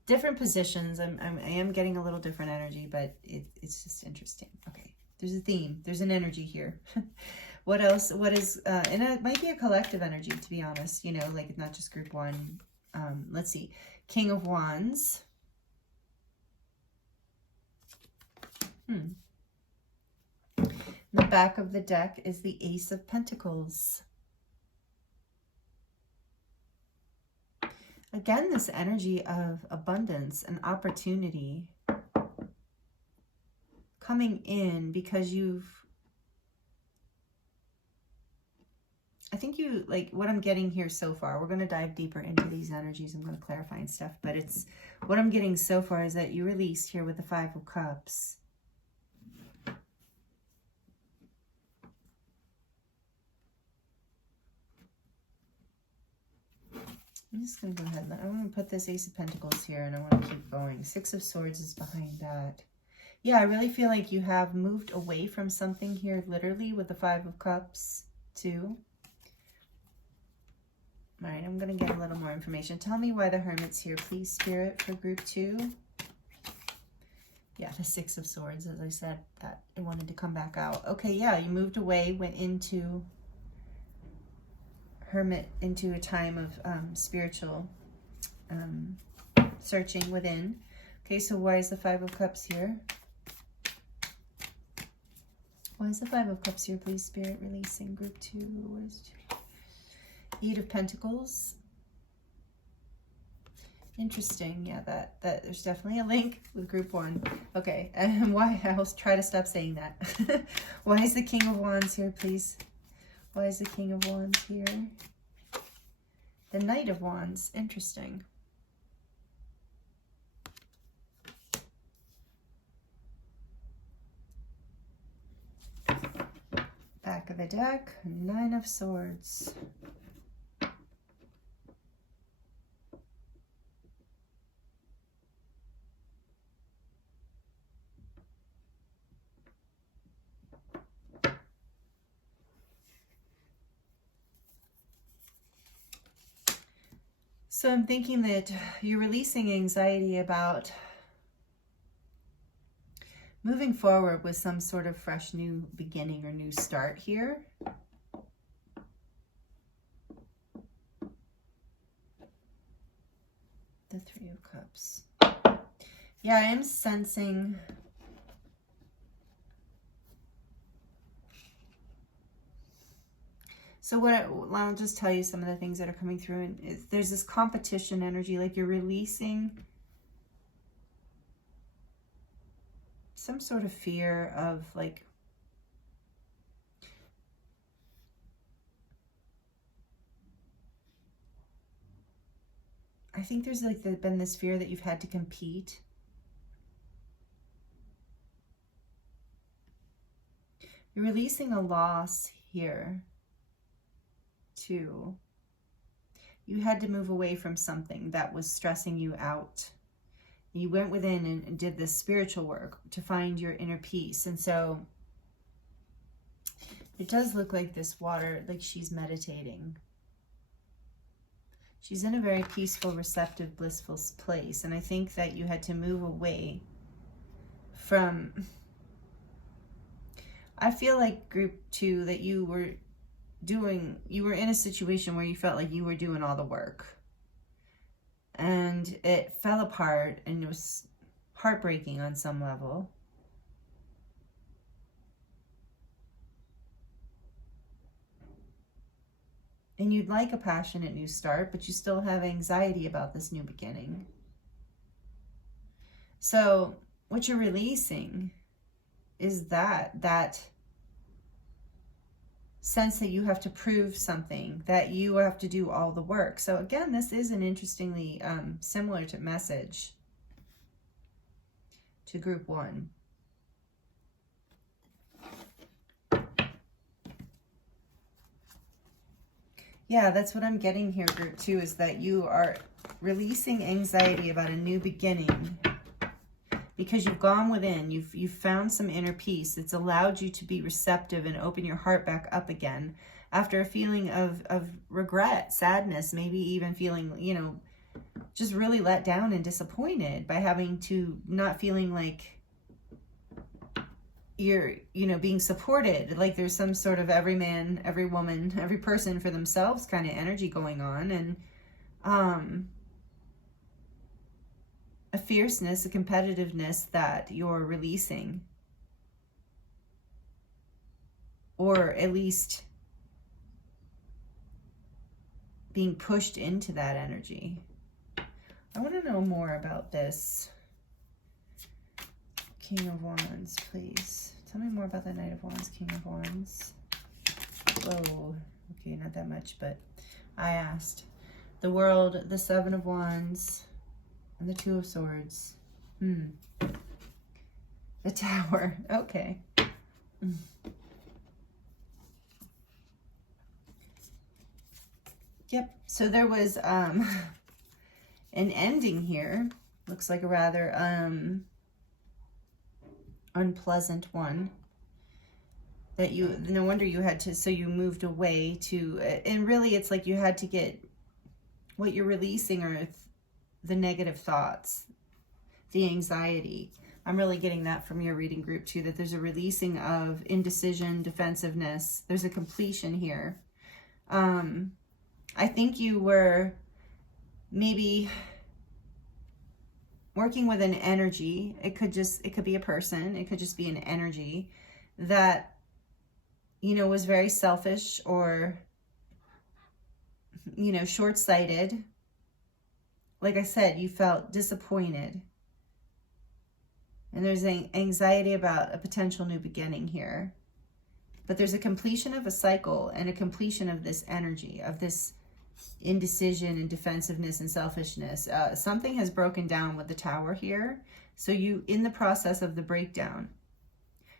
Different positions. I am getting a little different energy, but it's just interesting. Okay, there's a theme. There's an energy here. What else? What is, and it might be a collective energy, to be honest, you know, like not just group 1. Let's see. King of Wands. The back of the deck is the Ace of Pentacles. Again, this energy of abundance and opportunity coming in because I think you, like what I'm getting here so far, we're going to dive deeper into these energies. I'm going to clarify and stuff, but it's what I'm getting so far is that you released here with the 5 of Cups. I'm just going to go ahead and I want to put this Ace of Pentacles here and I want to keep going. 6 of Swords is behind that. Yeah, I really feel like you have moved away from something here, literally, with the 5 of Cups, too. All right, I'm going to get a little more information. Tell me why the Hermit's here, please, Spirit, for group 2. Yeah, the 6 of Swords, as I said, that it wanted to come back out. Okay, yeah, you moved away, went into Hermit, into a time of spiritual searching within. Okay, so why is the 5 of Cups here? Why is the 5 of Cups here, please, Spirit, releasing group 2? What is 2? 8 of Pentacles. Interesting. Yeah, that there's definitely a link with group 1. Okay, and why? I'll try to stop saying that. Why is the King of Wands here, please? Why is the King of Wands here? The Knight of Wands. Interesting. Back of the deck, 9 of Swords. So I'm thinking that you're releasing anxiety about moving forward with some sort of fresh new beginning or new start here. The 3 of Cups. Yeah, I am sensing so I'll just tell you some of the things that are coming through. And there's this competition energy, like you're releasing some sort of fear of like, I think there's like been this fear that you've had to compete. You're releasing a loss here too. You had to move away from something that was stressing you out. You went within and did this spiritual work to find your inner peace. And so it does look like this water, like she's meditating. She's in a very peaceful, receptive, blissful place. And I think that you had to move away from, I feel like group 2, that you were in a situation where you felt like you were doing all the work. And it fell apart and it was heartbreaking on some level. And you'd like a passionate new start, but you still have anxiety about this new beginning. So what you're releasing is that sense that you have to prove something, that you have to do all the work. So again, this is an interestingly similar to message to group 1. Yeah, that's what I'm getting here, group 2, is that you are releasing anxiety about a new beginning because you've gone within, you've found some inner peace. It's allowed you to be receptive and open your heart back up again after a feeling of regret, sadness, maybe even feeling, you know, just really let down and disappointed by having to not feeling like you're, you know, being supported, like there's some sort of every man, every woman, every person for themselves kind of energy going on. And a fierceness, a competitiveness that you're releasing, or at least being pushed into that energy. I want to know more about this King of Wands, please. Tell me more about the Knight of Wands, King of Wands. Whoa, okay, not that much, but I asked. The World, the Seven of Wands, and the Two of Swords. The Tower. Okay. Yep. So there was an ending here. Looks like a rather unpleasant one. That you, no wonder you had to, so you moved away to, and really it's like you had to get, what you're releasing are the negative thoughts, the anxiety. I'm really getting that from your reading group too, that there's a releasing of indecision, defensiveness. There's a completion here. I think you were maybe working with an energy. It could be a person. It could just be an energy that, you know, was very selfish or, you know, short-sighted. Like I said, you felt disappointed. And there's anxiety about a potential new beginning here. But there's a completion of a cycle and a completion of this energy, of this indecision and defensiveness and selfishness. Something has broken down with the Tower here. So you, in the process of the breakdown,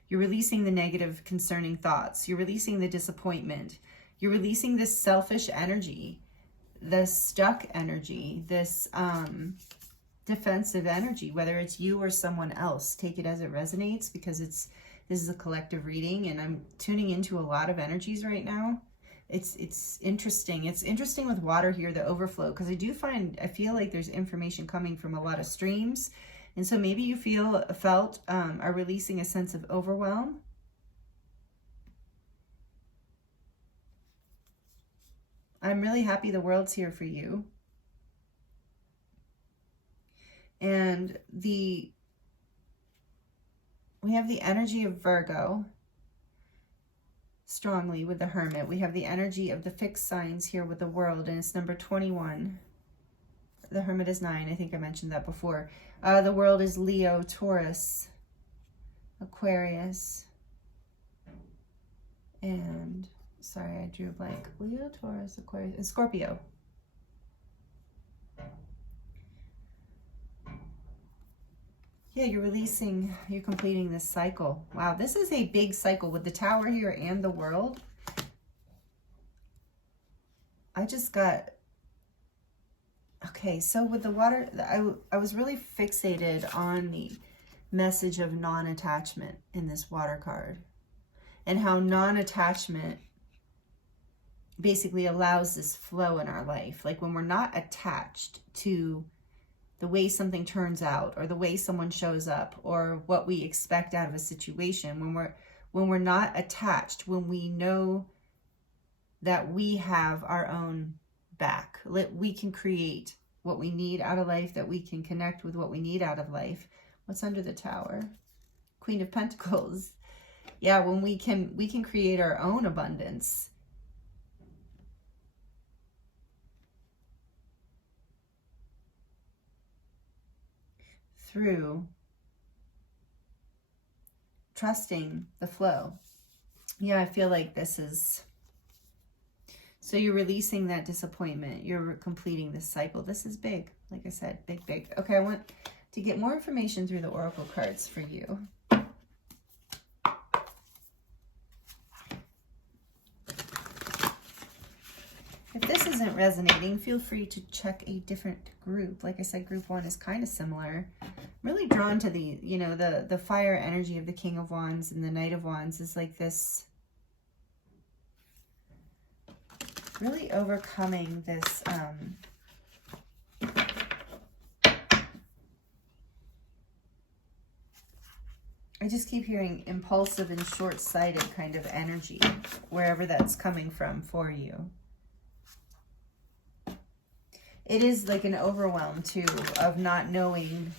you're releasing the negative concerning thoughts. You're releasing the disappointment. You're releasing this selfish energy, this stuck energy, this defensive energy, whether it's you or someone else. Take it as it resonates, because this is a collective reading and I'm tuning into a lot of energies right now. It's interesting. It's interesting with water here, the overflow, because I feel like there's information coming from a lot of streams. And so maybe you are releasing a sense of overwhelm. I'm really happy the world's here for you. And we have the energy of Virgo strongly with the Hermit. We have the energy of the fixed signs here with the World, and it's number 21. The Hermit is 9. I think I mentioned that before. The World is Leo, Taurus, Aquarius, and sorry, I drew a blank. Leo, Taurus, Aquarius, and Scorpio. Yeah, you're releasing, you're completing this cycle. Wow, this is a big cycle with the Tower here and the World. I just got, okay, so with the water, I was really fixated on the message of non-attachment in this water card, and how non-attachment basically allows this flow in our life. Like when we're not attached to the way something turns out, or the way someone shows up, or what we expect out of a situation, when we're not attached, when we know that we have our own back, we can create what we need out of life, that we can connect with what we need out of life. What's under the Tower? Queen of Pentacles. Yeah, when we can create our own abundance. Through trusting the flow. Yeah, I feel like this is, so you're releasing that disappointment. You're completing this cycle. This is big. Like I said, big, big. Okay, I want to get more information through the Oracle cards for you. If this isn't resonating, feel free to check a different group. Like I said, group 1 is kind of similar. I'm really drawn to the, you know, the fire energy of the King of Wands and the Knight of Wands is like this, really overcoming this, I just keep hearing impulsive and short-sighted kind of energy, wherever that's coming from for you. It is like an overwhelm too, of not knowing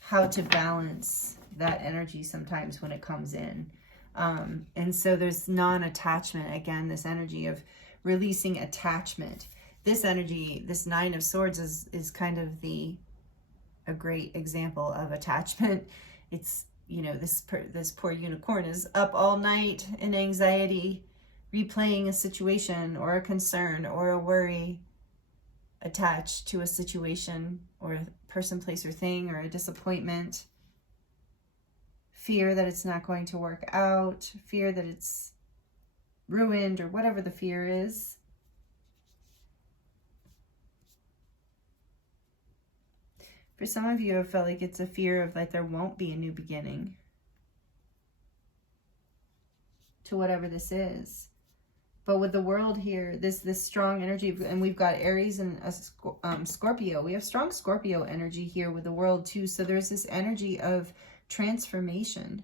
how to balance that energy sometimes when it comes in. And so there's non-attachment, again, this energy of releasing attachment. This energy, this 9 of Swords is kind of a great example of attachment. It's, you know, this poor unicorn is up all night in anxiety, replaying a situation or a concern or a worry, attached to a situation or a person, place, or thing, or a disappointment. Fear that it's not going to work out, fear that it's ruined, or whatever the fear is. For some of you, I felt like it's a fear of like there won't be a new beginning to whatever this is. But with the World here, this strong energy, and we've got Aries and Scorpio. We have strong Scorpio energy here with the World too. So there's this energy of transformation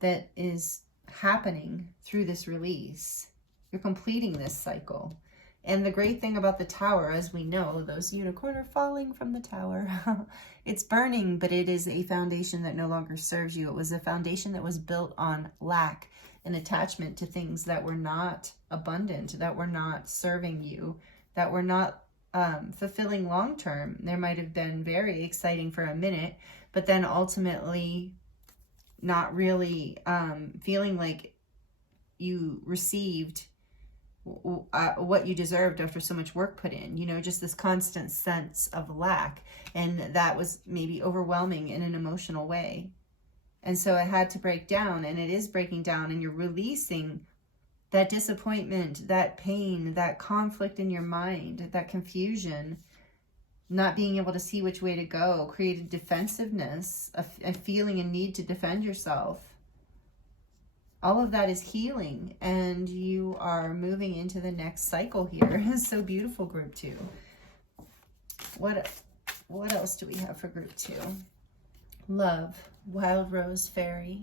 that is happening through this release. You're completing this cycle. And the great thing about the Tower, as we know, those unicorn are falling from the Tower. It's burning, but it is a foundation that no longer serves you. It was a foundation that was built on lack and attachment to things that were not abundant, that were not serving you, that were not fulfilling long-term. There might have been very exciting for a minute, but then ultimately not really feeling like you received what you deserved after so much work put in, you know, just this constant sense of lack. And that was maybe overwhelming in an emotional way. And so it had to break down, and it is breaking down, and you're releasing that disappointment, that pain, that conflict in your mind, that confusion, not being able to see which way to go, created defensiveness, a feeling a need to defend yourself. All of that is healing, and you are moving into the next cycle here. It's so beautiful, group 2. What else do we have for group 2? Love, Wild Rose Fairy.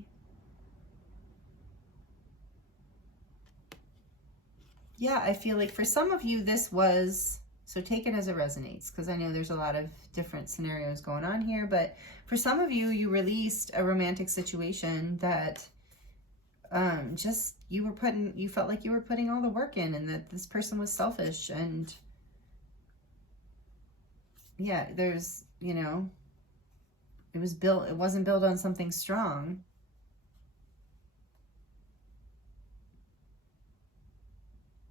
Yeah, I feel like for some of you this was, so take it as it resonates, because I know there's a lot of different scenarios going on here, but for some of you, you released a romantic situation that just you felt like you were putting all the work in, and that this person was selfish. And yeah, there's, you know, It was built, it wasn't built on something strong.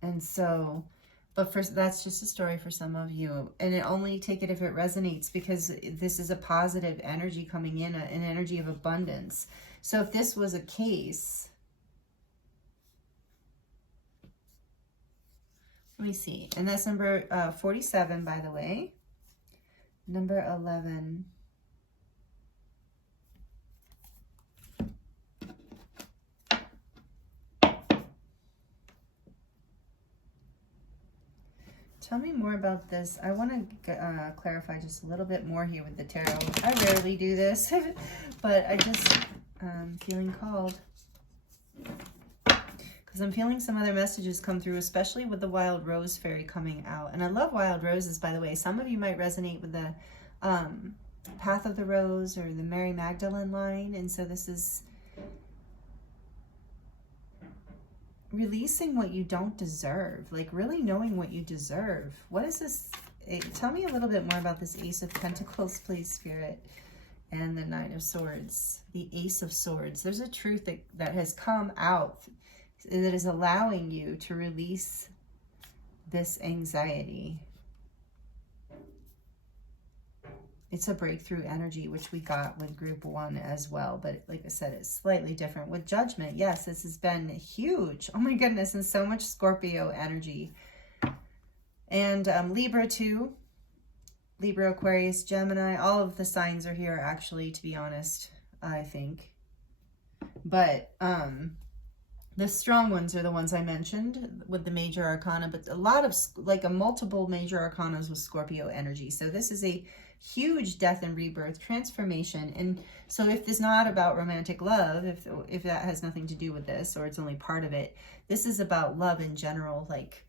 And so, but first, that's just a story for some of you. And only take it if it resonates, because this is a positive energy coming in, an energy of abundance. So if this was a case, let me see. And that's number 47, by the way. Number 11. Tell me more about this. I want to clarify just a little bit more here with the tarot. I rarely do this, but I just feeling called. Because I'm feeling some other messages come through, especially with the Wild Rose Fairy coming out. And I love wild roses, by the way. Some of you might resonate with the Path of the Rose or the Mary Magdalene line. And so this is releasing what you don't deserve, like really knowing what you deserve. What is this? Tell me a little bit more about this Ace of Pentacles, please, Spirit, and the Nine of Swords, the Ace of Swords. There's a truth that has come out that is allowing you to release this anxiety. It's a breakthrough energy, which we got with group 1 as well. But like I said, it's slightly different. With Judgment, yes, this has been huge. Oh my goodness, and so much Scorpio energy. And Libra too. Libra, Aquarius, Gemini. All of the signs are here, actually, to be honest, I think. But the strong ones are the ones I mentioned with the major arcana. But a lot of, like, multiple major arcanas with Scorpio energy. So this is a huge death and rebirth transformation. And so if this is not about romantic love, if that has nothing to do with this, or it's only part of it, this is about love in general, like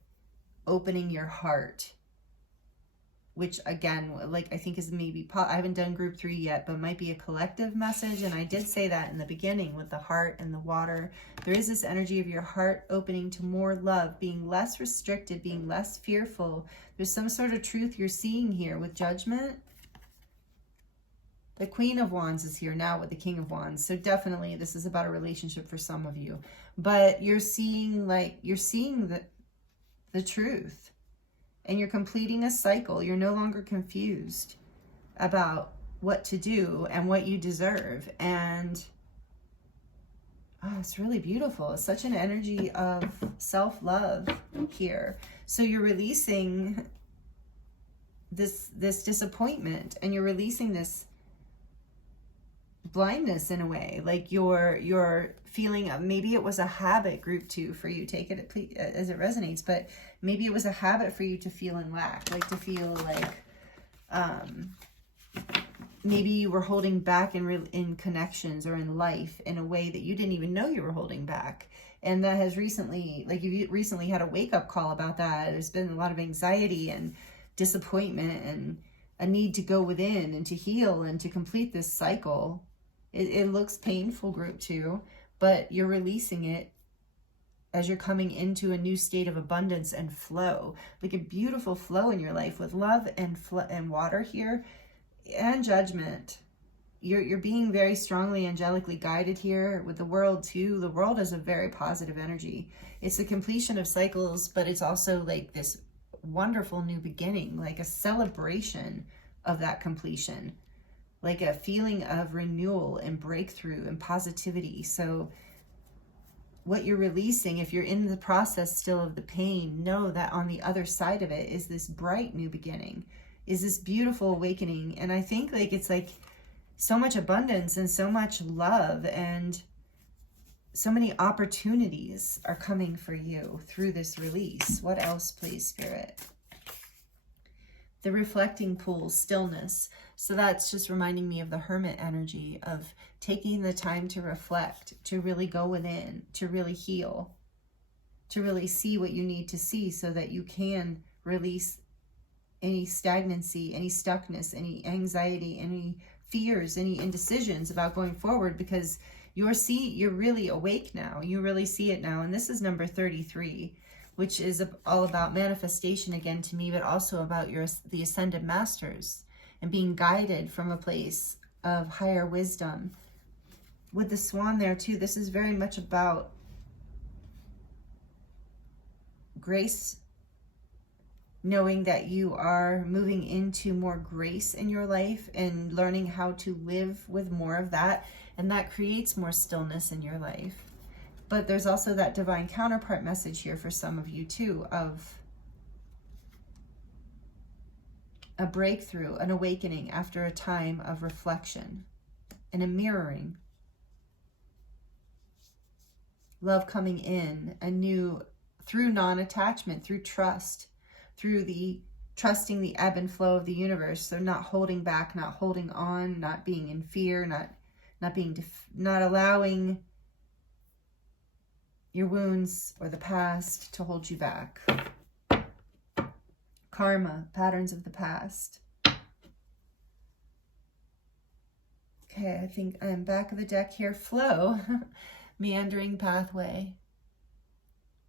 opening your heart, which again, like I think is maybe, I haven't done group 3 yet, but might be a collective message. And I did say that in the beginning with the heart and the water. There is this energy of your heart opening to more love, being less restricted, being less fearful. There's some sort of truth you're seeing here with Judgment. The Queen of Wands is here now with the King of Wands. So definitely this is about a relationship for some of you. But you're seeing, like, you're seeing the truth. And you're completing a cycle. You're no longer confused about what to do and what you deserve. And oh, it's really beautiful. It's such an energy of self-love here. So you're releasing this disappointment, and you're releasing this blindness in a way. Like you're feeling, maybe it was a habit, group 2 for you, take it as it resonates, but maybe it was a habit for you to feel in lack, like to feel like maybe you were holding back in connections or in life in a way that you didn't even know you were holding back. And that has recently, like you recently had a wake-up call about that. There's been a lot of anxiety and disappointment and a need to go within and to heal and to complete this cycle. It looks painful, group 2, but you're releasing it as you're coming into a new state of abundance and flow, like a beautiful flow in your life with love and water here, and Judgment. You're being very strongly angelically guided here with the World too. The World is a very positive energy. It's the completion of cycles, but it's also like this wonderful new beginning, like a celebration of that completion, like a feeling of renewal and breakthrough and positivity. So what you're releasing, if you're in the process still of the pain, know that on the other side of it is this bright new beginning, is this beautiful awakening. And I think like it's like so much abundance and so much love and so many opportunities are coming for you through this release. What else, please, Spirit? The reflecting pool, stillness. So that's just reminding me of the hermit energy of taking the time to reflect, to really go within, to really heal, to really see what you need to see so that you can release any stagnancy, any stuckness, any anxiety, any fears, any indecisions about going forward, because you're really awake now. You really see it now. And this is number 33, which is all about manifestation again to me, but also about the ascended masters and being guided from a place of higher wisdom. With the swan there too, this is very much about grace, knowing that you are moving into more grace in your life and learning how to live with more of that. And that creates more stillness in your life. But there's also that divine counterpart message here for some of you too, of a breakthrough, an awakening after a time of reflection and a mirroring. Love coming in, a new, through non-attachment, through trust, through the trusting the ebb and flow of the universe. So not holding back, not holding on, not being in fear, not allowing your wounds or the past to hold you back. Karma, patterns of the past. Okay, I think I'm back of the deck here. Flow, meandering pathway.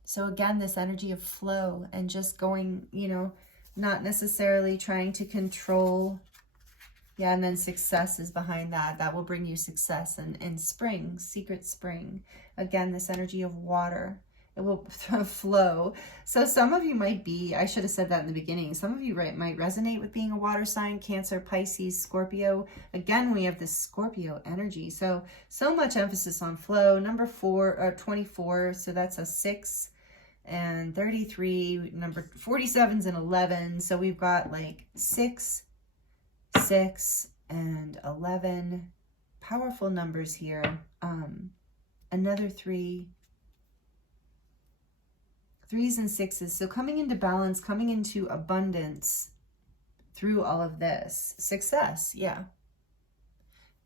So again, this energy of flow and just going, you know, not necessarily trying to control. Yeah, and then success is behind that. That will bring you success. And spring, secret spring. Again, this energy of water. It will flow. So some of you might be, I should have said that in the beginning, some of you might resonate with being a water sign, Cancer, Pisces, Scorpio. Again, we have this Scorpio energy. So much emphasis on flow. Number 24, so that's a 6 and 33. Number 47's an 11. So we've got like 6, 6, and 11. Powerful numbers here. Another 3. 3s and 6s. So coming into balance, coming into abundance through all of this. Success, yeah.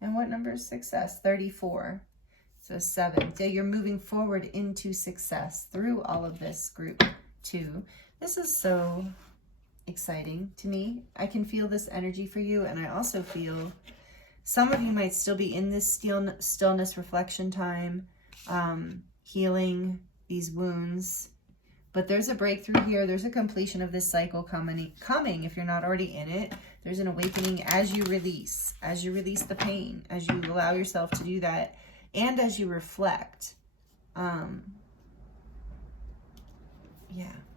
And what number is success? 34. So 7. So you're moving forward into success through all of this group too. This is so exciting to me. I can feel this energy for you, and I also feel some of you might still be in this stillness reflection time, healing these wounds. But there's a breakthrough here. There's a completion of this cycle coming if you're not already in it. There's an awakening as you release the pain, as you allow yourself to do that, and as you reflect. Yeah.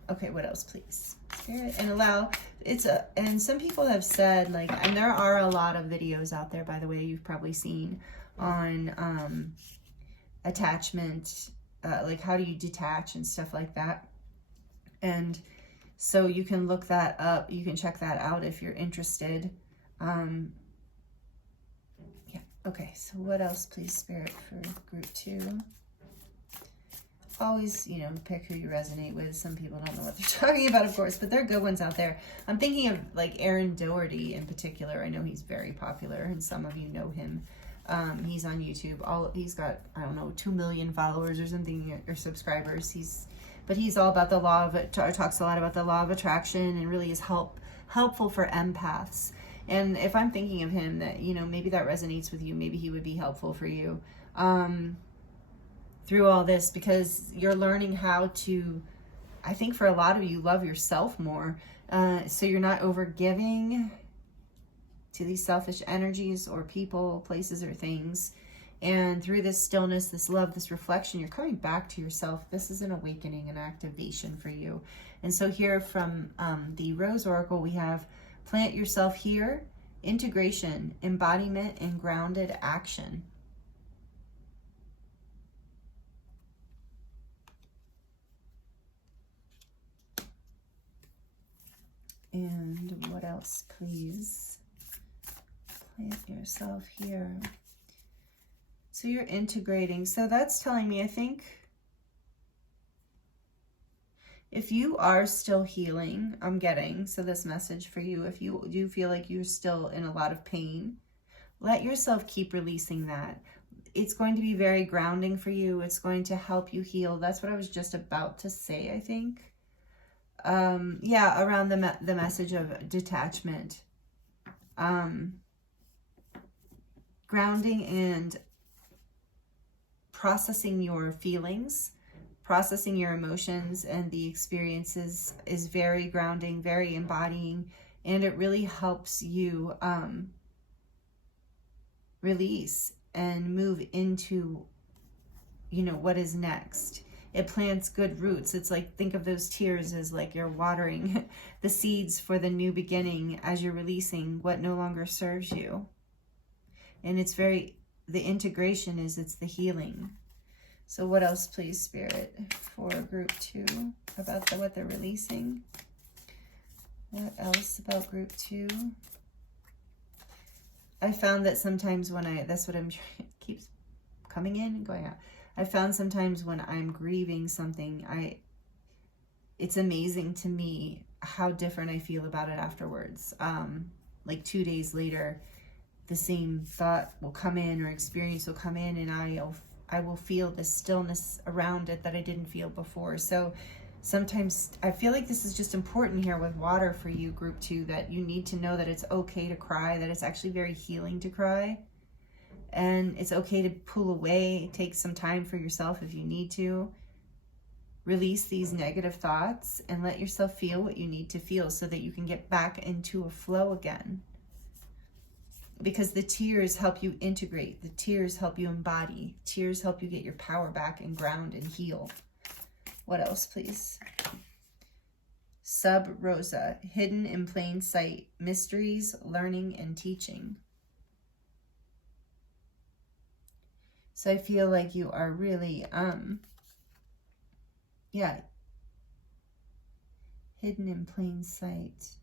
Okay, what else, please? Spirit, and allow, and some people have said, like, and there are a lot of videos out there, by the way, you've probably seen on attachment, like how do you detach and stuff like that. And so you can look that up. You can check that out if you're interested. Yeah. Okay. So what else, please, Spirit, for group 2? Always, you know, pick who you resonate with. Some people don't know what they're talking about, of course, but there are good ones out there. I'm thinking of like Aaron Doherty in particular. I know he's very popular, and some of you know him. He's on YouTube. He's got, I don't know, 2 million followers or something, or subscribers. But he's all about the law of it. Talks a lot about the law of attraction, and really is helpful for empaths. And if I'm thinking of him, that, you know, maybe that resonates with you, maybe he would be helpful for you through all this, because you're learning how to, I think for a lot of you, love yourself more. So you're not overgiving to these selfish energies or people, places, or things. And through this stillness, this love, this reflection, you're coming back to yourself. This is an awakening, an activation for you. And so here from the Rose Oracle, we have plant yourself here, integration, embodiment, and grounded action. And what else, please? Plant yourself here. So you're integrating. So that's telling me, I think, if you are still healing, I'm getting, so this message for you, if you do feel like you're still in a lot of pain, let yourself keep releasing that. It's going to be very grounding for you. It's going to help you heal. That's what I was just about to say, I think. Yeah, around the message of detachment. Grounding and processing your feelings, processing your emotions and the experiences is very grounding, very embodying, and it really helps you release and move into, you know, what is next. It plants good roots. It's like, think of those tears as like you're watering the seeds for the new beginning as you're releasing what no longer serves you. And it's very, the integration is, it's the healing. So what else, please, Spirit, for group 2 about what they're releasing? What else about group 2? I found that sometimes when that's what I'm trying, it keeps coming in and going out. I found sometimes when I'm grieving something, it's amazing to me how different I feel about it afterwards. Like 2 days later, the same thought will come in or experience will come in, and I will feel this stillness around it that I didn't feel before. So sometimes I feel like this is just important here with water for you, group 2, that you need to know that it's okay to cry, that it's actually very healing to cry. And it's okay to pull away, take some time for yourself if you need to. Release these negative thoughts and let yourself feel what you need to feel so that you can get back into a flow again. Because the tears help you integrate. The tears help you embody. Tears help you get your power back and ground and heal. What else, please? Sub Rosa, hidden in plain sight, mysteries, learning, and teaching. So I feel like you are really, yeah, hidden in plain sight.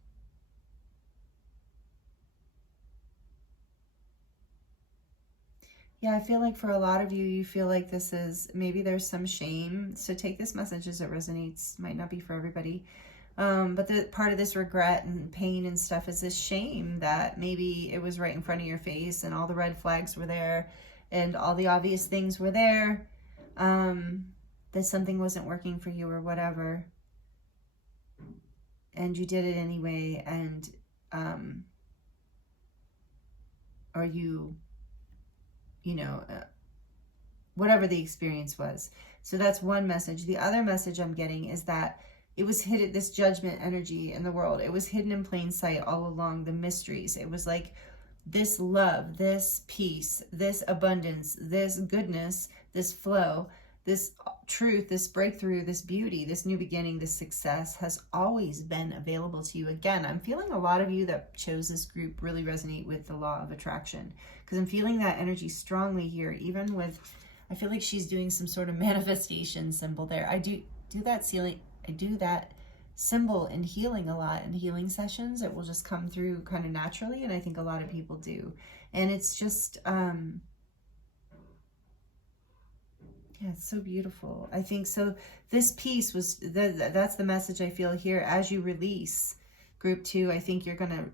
Yeah, I feel like for a lot of you, you feel like this is, maybe there's some shame. So take this message as it resonates. Might not be for everybody. But the part of this regret and pain and stuff is this shame that maybe it was right in front of your face and all the red flags were there and all the obvious things were there, that something wasn't working for you or whatever. And you did it anyway, and, or you know, whatever the experience was. So that's one message. The other message I'm getting is that it was hidden, this judgment energy in the world. It was hidden in plain sight all along, the mysteries. It was like this love, this peace, this abundance, this goodness, this flow, this truth, this breakthrough, this beauty, this new beginning, this success has always been available to you. Again, I'm feeling a lot of you that chose this group really resonate with the law of attraction, because I'm feeling that energy strongly here, even with, I feel like she's doing some sort of manifestation symbol there. I do that symbol in healing a lot, in healing sessions. It will just come through kind of naturally, and I think a lot of people do. And it's just, yeah, it's so beautiful. I think so. This piece was, that's the message I feel here. As you release group 2, I think you're going to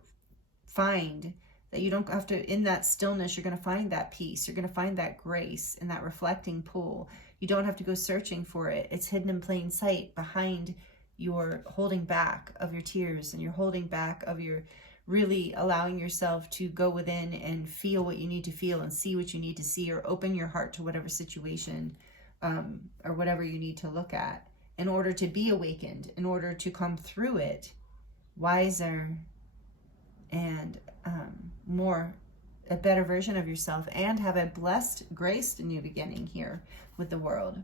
find that you don't have to, in that stillness, you're going to find that peace. You're going to find that grace in that reflecting pool. You don't have to go searching for it. It's hidden in plain sight behind your holding back of your tears and your holding back of your really allowing yourself to go within and feel what you need to feel and see what you need to see, or open your heart to whatever situation or whatever you need to look at in order to be awakened, in order to come through it wiser and more, a better version of yourself, and have a blessed, graced new beginning here with the world.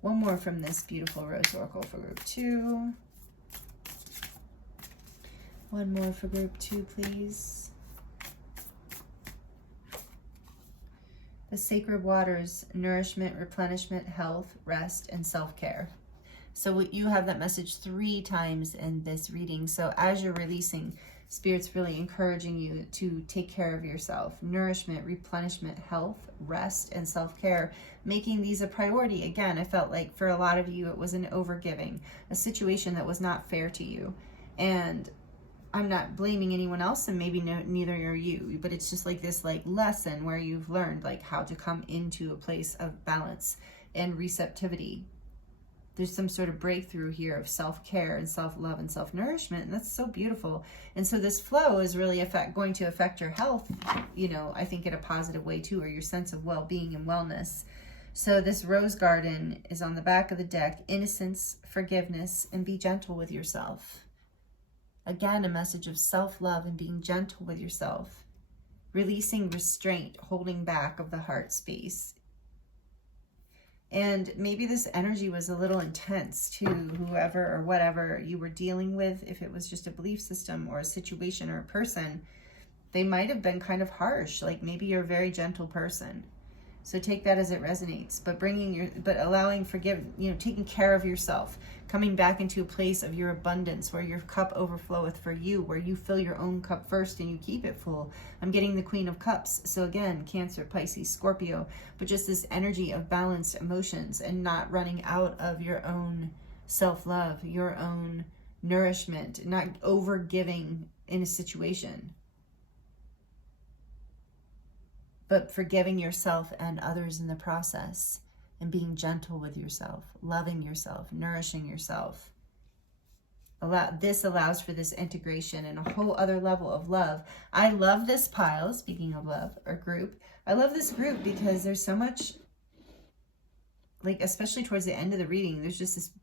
One more from this beautiful Rose Oracle for group 2. One more for group 2, please. The sacred waters, nourishment, replenishment, health, rest, and self-care. So you have that message 3 times in this reading. So as you're releasing, Spirit's really encouraging you to take care of yourself. Nourishment, replenishment, health, rest, and self-care. Making these a priority. Again, I felt like for a lot of you, it was an overgiving, a situation that was not fair to you. And I'm not blaming anyone else, and maybe neither are you, but it's just like this lesson where you've learned how to come into a place of balance and receptivity. There's some sort of breakthrough here of self-care and self-love and self-nourishment, and that's so beautiful. And so this flow is really going to affect your health, I think in a positive way too, or your sense of well-being and wellness. So this rose garden is on the back of the deck: innocence, forgiveness, and be gentle with yourself. Again, a message of self-love and being gentle with yourself. releasing restraint, holding back of the heart space. And maybe this energy was a little intense to whoever or whatever you were dealing with. If it was just a belief system or a situation or a person, they might have been kind of harsh. Like maybe you're a very gentle person. So take that as it resonates, but allowing, taking care of yourself, coming back into a place of your abundance where your cup overfloweth for you, where you fill your own cup first and you keep it full. I'm getting the Queen of Cups. So again, Cancer, Pisces, Scorpio, but just this energy of balanced emotions and not running out of your own self-love, your own nourishment, not over-giving in a situation, but forgiving yourself and others in the process, and being gentle with yourself, loving yourself, nourishing yourself. This allows for this integration and a whole other level of love. I love this pile, speaking of love, or group. I love this group because there's so much, like, especially towards the end of the reading, there's just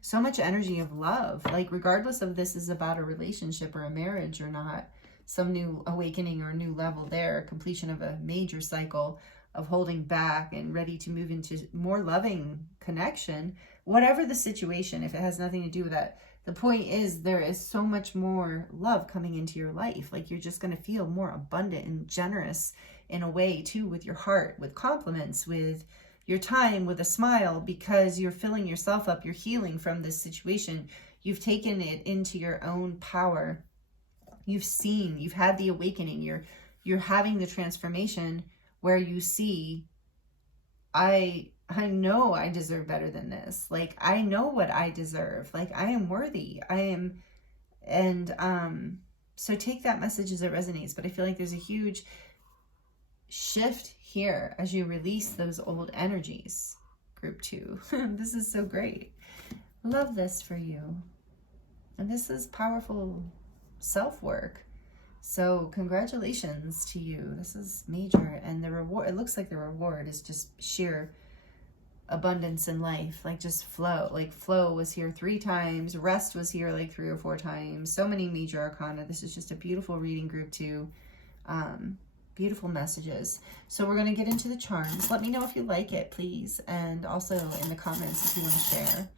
so much energy of love. Like, regardless of this is about a relationship or a marriage or not, some new awakening or new level there, completion of a major cycle of holding back and ready to move into more loving connection, whatever the situation, if it has nothing to do with that. The point is there is so much more love coming into your life. Like you're just going to feel more abundant and generous in a way too, with your heart, with compliments, with your time, with a smile, because you're filling yourself up, you're healing from this situation. You've taken it into your own power. You've had the awakening, you're having the transformation where you see, I know I deserve better than this. Like, I know what I deserve. Like, I am worthy. So take that message as it resonates. But I feel like there's a huge shift here as you release those old energies. Group 2. This is so great. Love this for you. And this is powerful self-work. So congratulations to you. This is major. And the reward, it looks like the reward is just sheer abundance in life. Like just flow. Like flow was here 3 times. Rest was here like 3 or 4 times. So many major arcana. This is just a beautiful reading, group 2. Beautiful messages. So we're going to get into the charms. Let me know if you like it, please. And also in the comments if you want to share.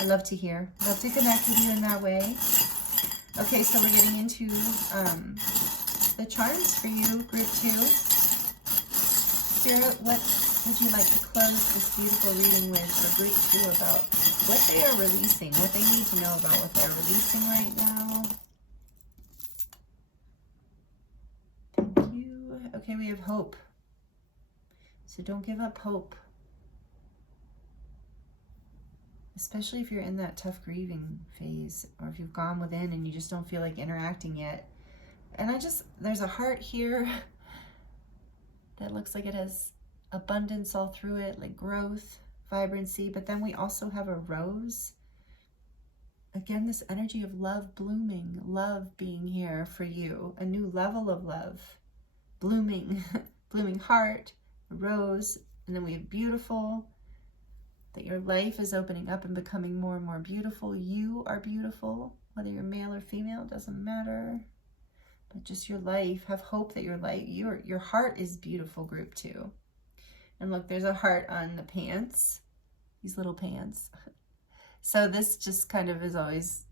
I love to hear. Love to connect with you in that way. Okay, so we're getting into the charms for you, group 2. Spirit, what would you like to close this beautiful reading with for group 2 about what they are releasing, what they need to know about what they're releasing right now? Thank you. Okay, we have hope. So don't give up hope. Especially if you're in that tough grieving phase, or if you've gone within and you just don't feel like interacting yet. And there's a heart here that looks like it has abundance all through it, like growth, vibrancy. But then we also have a rose. Again, this energy of love blooming, love being here for you, a new level of love, blooming, blooming heart, a rose, and then we have beautiful. That your life is opening up and becoming more and more beautiful. You are beautiful, whether you're male or female, doesn't matter. But just your life, have hope that your heart is beautiful, group 2. And look, there's a heart on the pants, these little pants. So this just kind of is always,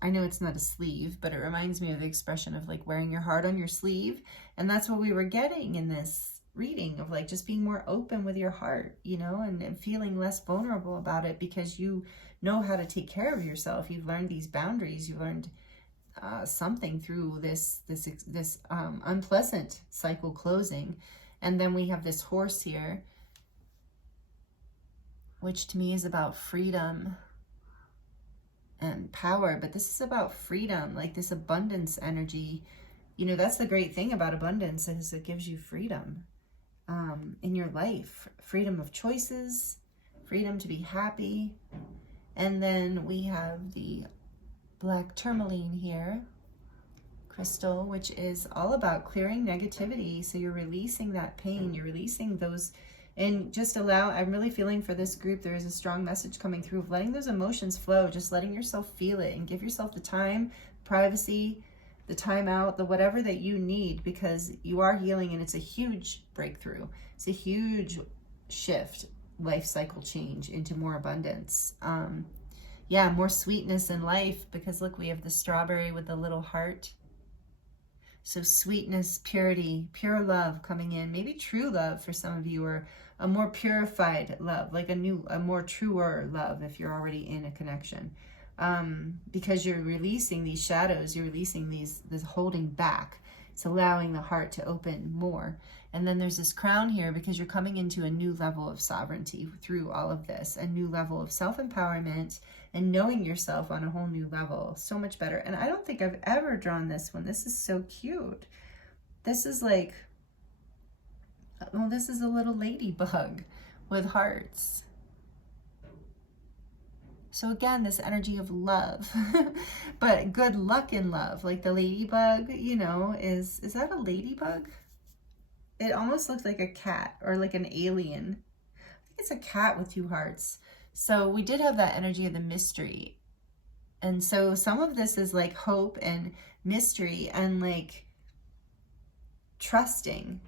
I know it's not a sleeve, but it reminds me of the expression of like wearing your heart on your sleeve. And that's what we were getting in this reading, of like just being more open with your heart, you know, and feeling less vulnerable about it because you know how to take care of yourself. You've learned these boundaries. You've learned something through this unpleasant cycle closing. And then we have this horse here, which to me is about freedom and power. But this is about freedom, like this abundance energy. You know, that's the great thing about abundance, is it gives you freedom in your life, freedom of choices, freedom to be happy. And then we have the black tourmaline here, crystal, which is all about clearing negativity. So you're releasing that pain, you're releasing those, and just I'm really feeling for this group, there is a strong message coming through of letting those emotions flow, just letting yourself feel it and give yourself the time, privacy, the time out, the whatever that you need, because you are healing and it's a huge breakthrough. It's a huge shift, life cycle change into more abundance. Yeah, more sweetness in life, because look, we have the strawberry with the little heart. So sweetness, purity, pure love coming in, maybe true love for some of you, or a more purified love, like a more truer love if you're already in a connection. Because you're releasing these shadows, you're releasing this holding back. It's allowing the heart to open more. And then there's this crown here because you're coming into a new level of sovereignty through all of this, a new level of self-empowerment and knowing yourself on a whole new level. So much better. And I don't think I've ever drawn this one. This is so cute. This is like, well, this is a little ladybug with hearts. So again, this energy of love, but good luck in love. Like the ladybug, you know, is that a ladybug? It almost looks like a cat or like an alien. I think it's a cat with 2 hearts. So we did have that energy of the mystery. And so some of this is like hope and mystery and like trusting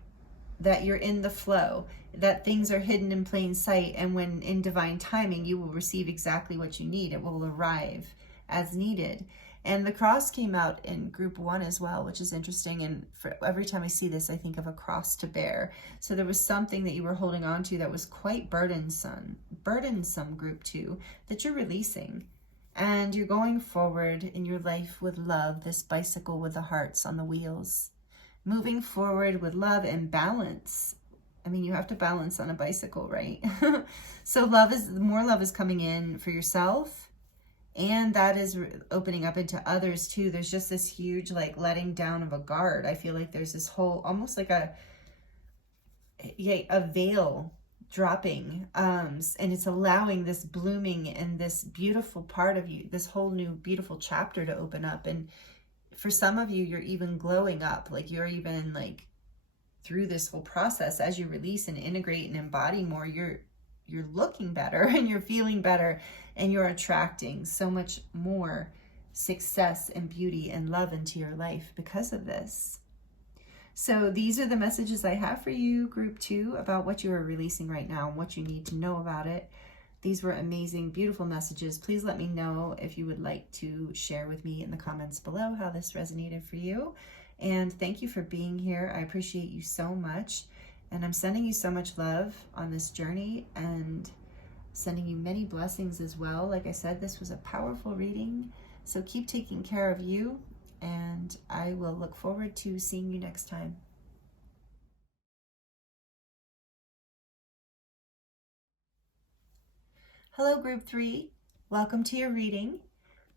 that you're in the flow, that things are hidden in plain sight, and when in divine timing, you will receive exactly what you need. It will arrive as needed. And the cross came out in group 1 as well, which is interesting. And for every time I see this, I think of a cross to bear. So there was something that you were holding on to that was quite burdensome group 2, that you're releasing. And you're going forward in your life with love, this bicycle with the hearts on the wheels. Moving forward with love and balance. I mean, you have to balance on a bicycle, right? So more love is coming in for yourself. And that is opening up into others too. There's just this huge like letting down of a guard. I feel like there's this whole, almost like a veil dropping. And it's allowing this blooming and this beautiful part of you, this whole new beautiful chapter to open up. And for some of you, you're even glowing up. Like you're even like through this whole process, as you release and integrate and embody more, you're looking better and you're feeling better and you're attracting so much more success and beauty and love into your life because of this. So these are the messages I have for you, group 2, about what you are releasing right now and what you need to know about it. These were amazing, beautiful messages. Please let me know if you would like to share with me in the comments below how this resonated for you. And thank you for being here. I appreciate you so much. And I'm sending you so much love on this journey and sending you many blessings as well. Like I said, this was a powerful reading. So keep taking care of you, and I will look forward to seeing you next time. Hello, group 3. Welcome to your reading.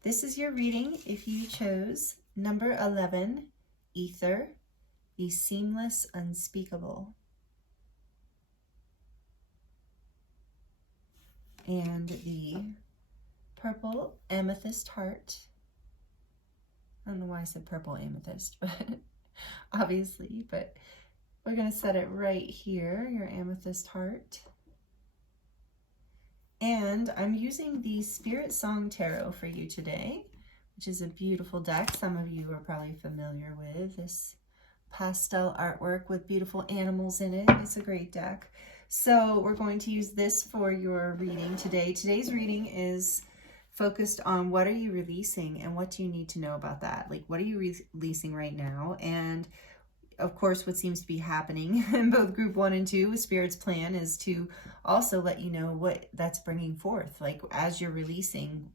This is your reading if you chose number 11, Ether, the Seamless Unspeakable. And the purple amethyst heart. I don't know why I said purple amethyst, but obviously, but we're going to set it right here, your amethyst heart. And I'm using the Spirit Song Tarot for you today, which is a beautiful deck. Some of you are probably familiar with this pastel artwork with beautiful animals in it. It's a great deck. So we're going to use this for your reading today. Today's reading is focused on what are you releasing and what do you need to know about that? Like, what are you releasing right now? And of course, what seems to be happening in both group 1 and 2, Spirit's plan is to also let you know what that's bringing forth. Like, as you're releasing,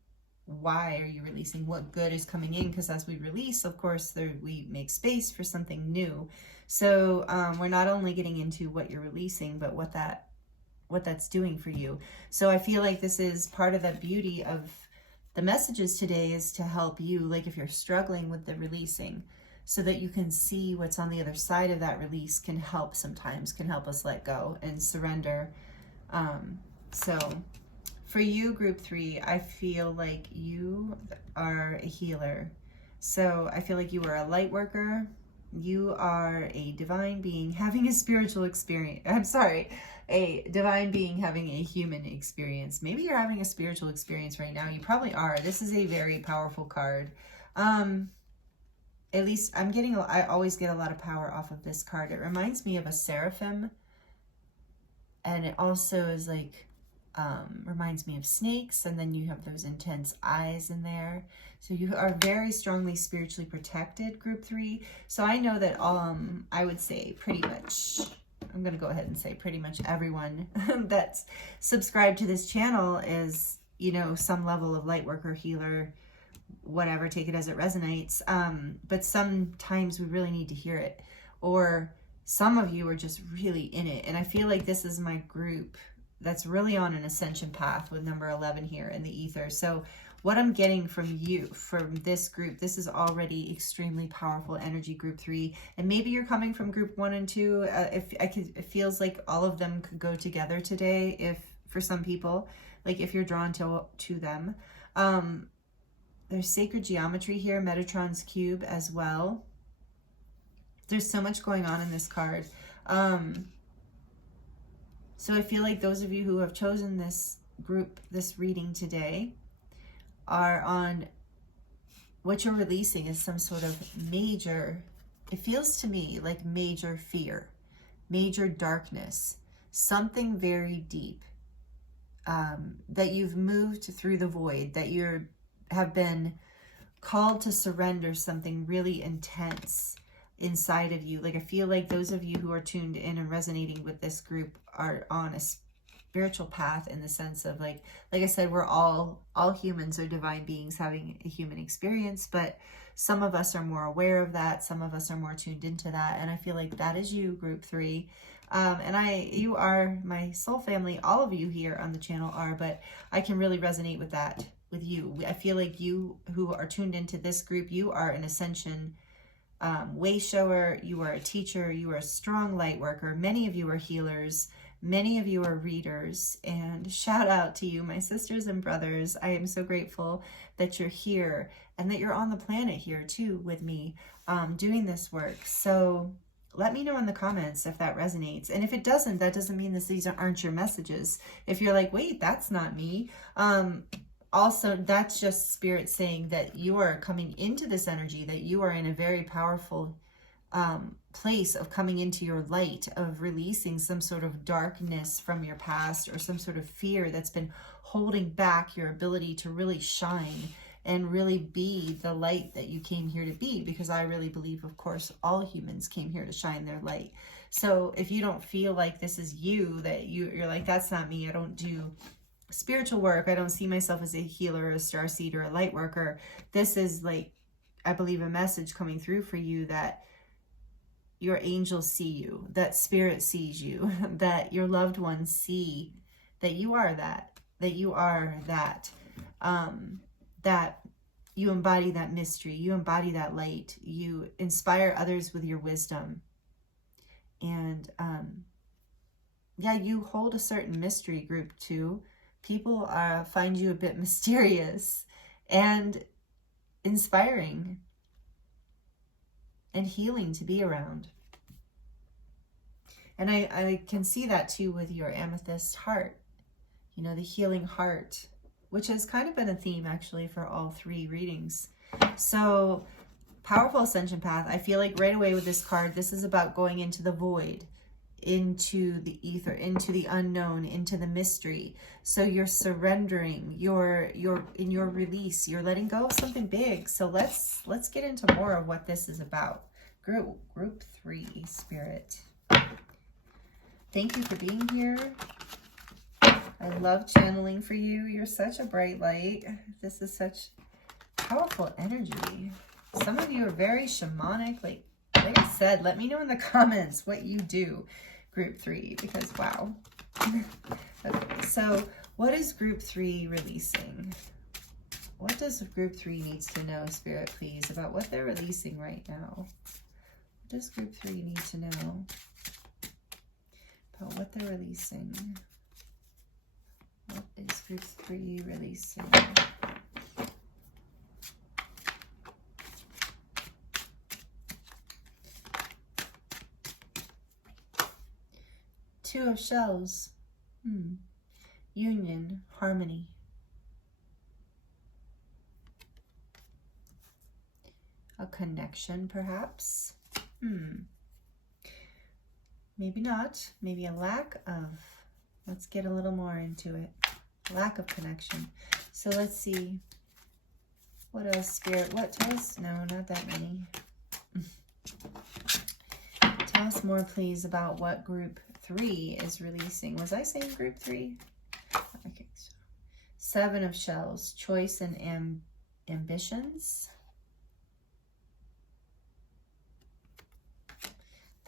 why are you releasing? What good is coming in? Because as we release, of course, we make space for something new. So we're not only getting into what you're releasing, but what that's doing for you. So I feel like this is part of the beauty of the messages today, is to help you, like if you're struggling with the releasing, so that you can see what's on the other side of that release can help us let go and surrender. So for you, group 3, I feel like you are a healer. So I feel like you are a light worker. You are a divine being having a spiritual experience. I'm sorry, a divine being having a human experience. Maybe you're having a spiritual experience right now. You probably are. This is a very powerful card. at least I'm getting, I always get a lot of power off of this card. It reminds me of a seraphim. And it also is like, reminds me of snakes. And then you have those intense eyes in there. So you are very strongly spiritually protected, group 3. So I know that, I would say pretty much, I'm going to go ahead and say pretty much everyone that's subscribed to this channel is, you know, some level of light worker, healer, whatever, take it as it resonates. But sometimes we really need to hear it, or some of you are just really in it. And I feel like this is my group that's really on an ascension path with number 11 here in the ether. So what I'm getting from you, from this group, this is already extremely powerful energy, group 3. And maybe you're coming from group 1 and 2. It feels like all of them could go together today, if for some people, like if you're drawn to them. There's sacred geometry here, Metatron's cube as well. There's so much going on in this card. So I feel like those of you who have chosen this group, this reading today, are on what you're releasing is some sort of major, it feels to me like major fear, major darkness, something very deep, that you've moved through the void, that you have been called to surrender something really intense inside of you. Like I feel like those of you who are tuned in and resonating with this group are on a spiritual path, in the sense of like I said, we're all humans are divine beings having a human experience, but some of us are more aware of that, some of us are more tuned into that, and I feel like that is you, group 3. And you are my soul family. All of you here on the channel are, but I can really resonate with that, with you. I feel like you who are tuned into this group, you are an ascension way shower, you are a teacher, you are a strong light worker. Many of you are healers, many of you are readers, and shout out to you, my sisters and brothers. I am so grateful that you're here and that you're on the planet here too with me, doing this work. So let me know in the comments if that resonates. And if it doesn't, that doesn't mean that these aren't your messages. If you're like, wait, that's not me. Also, that's just spirit saying that you are coming into this energy, that you are in a very powerful place of coming into your light, of releasing some sort of darkness from your past, or some sort of fear that's been holding back your ability to really shine and really be the light that you came here to be. Because I really believe, of course, all humans came here to shine their light. So if you don't feel like this is you, that you're like, that's not me, I don't do spiritual work, I don't see myself as a healer, a starseed, or a light worker, this is like, I believe, a message coming through for you that your angels see you, that spirit sees you, that your loved ones see that you are that, that you are that, that you embody that mystery, you embody that light, you inspire others with your wisdom. And yeah, you hold a certain mystery, group 2. People find you a bit mysterious and inspiring and healing to be around. And I can see that too with your amethyst heart, you know, the healing heart, which has kind of been a theme actually for all 3 readings. So powerful ascension path. I feel like right away with this card, this is about going into the void, into the ether, into the unknown, into the mystery. So you're surrendering, you're in your release, you're letting go of something big. So let's get into more of what this is about. Group 3, Spirit. Thank you for being here. I love channeling for you. You're such a bright light. This is such powerful energy. Some of you are very shamanic. Like I said, let me know in the comments what you do, group 3, because wow. Okay, so what is group 3 releasing? What does group 3 needs to know, Spirit, please, about what they're releasing right now? What does group 3 need to know about what they're releasing? What is group 3 releasing? Two of shells. Union, harmony. A connection, perhaps. Maybe not. Maybe a lack of. Let's get a little more into it. Lack of connection. So let's see. What else, Spirit? What? Tell us. No, not that many. Tell us more, please, about what group 3 is releasing. Was I saying group 3? Okay. So 7 of shells. Choice and ambitions.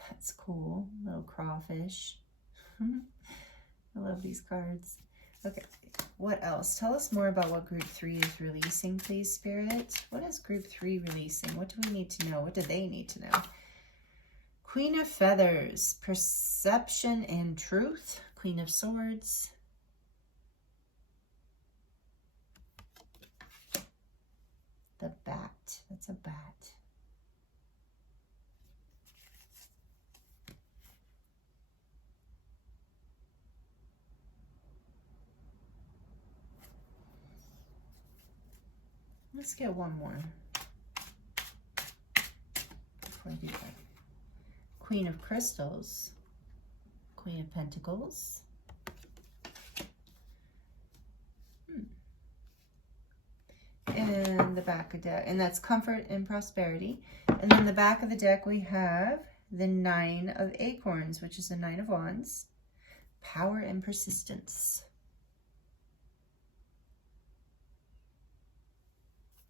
That's cool. Little crawfish. I love these cards. Okay. What else? Tell us more about what group 3 is releasing, please, Spirit. What is group 3 releasing? What do we need to know? What do they need to know? Queen of Feathers. Perception and truth. Queen of Swords. The bat. That's a bat. Let's get one more before I do that. Queen of Crystals. Queen of Pentacles. And the back of deck, and that's comfort and prosperity. And then the back of the deck we have the 9 of Acorns, which is the 9 of Wands. Power and persistence.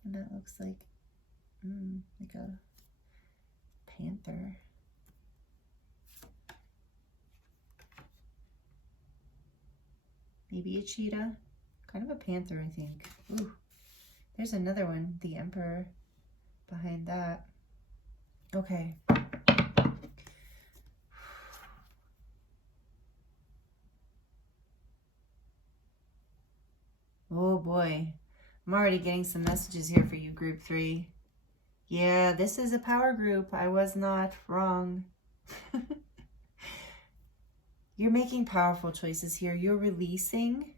And that looks like a panther. Maybe a cheetah. Kind of a panther, I think. Ooh. There's another one, the Emperor, behind that. Okay. Oh boy. I'm already getting some messages here for you, group 3. Yeah, this is a power group. I was not wrong. You're making powerful choices here. You're releasing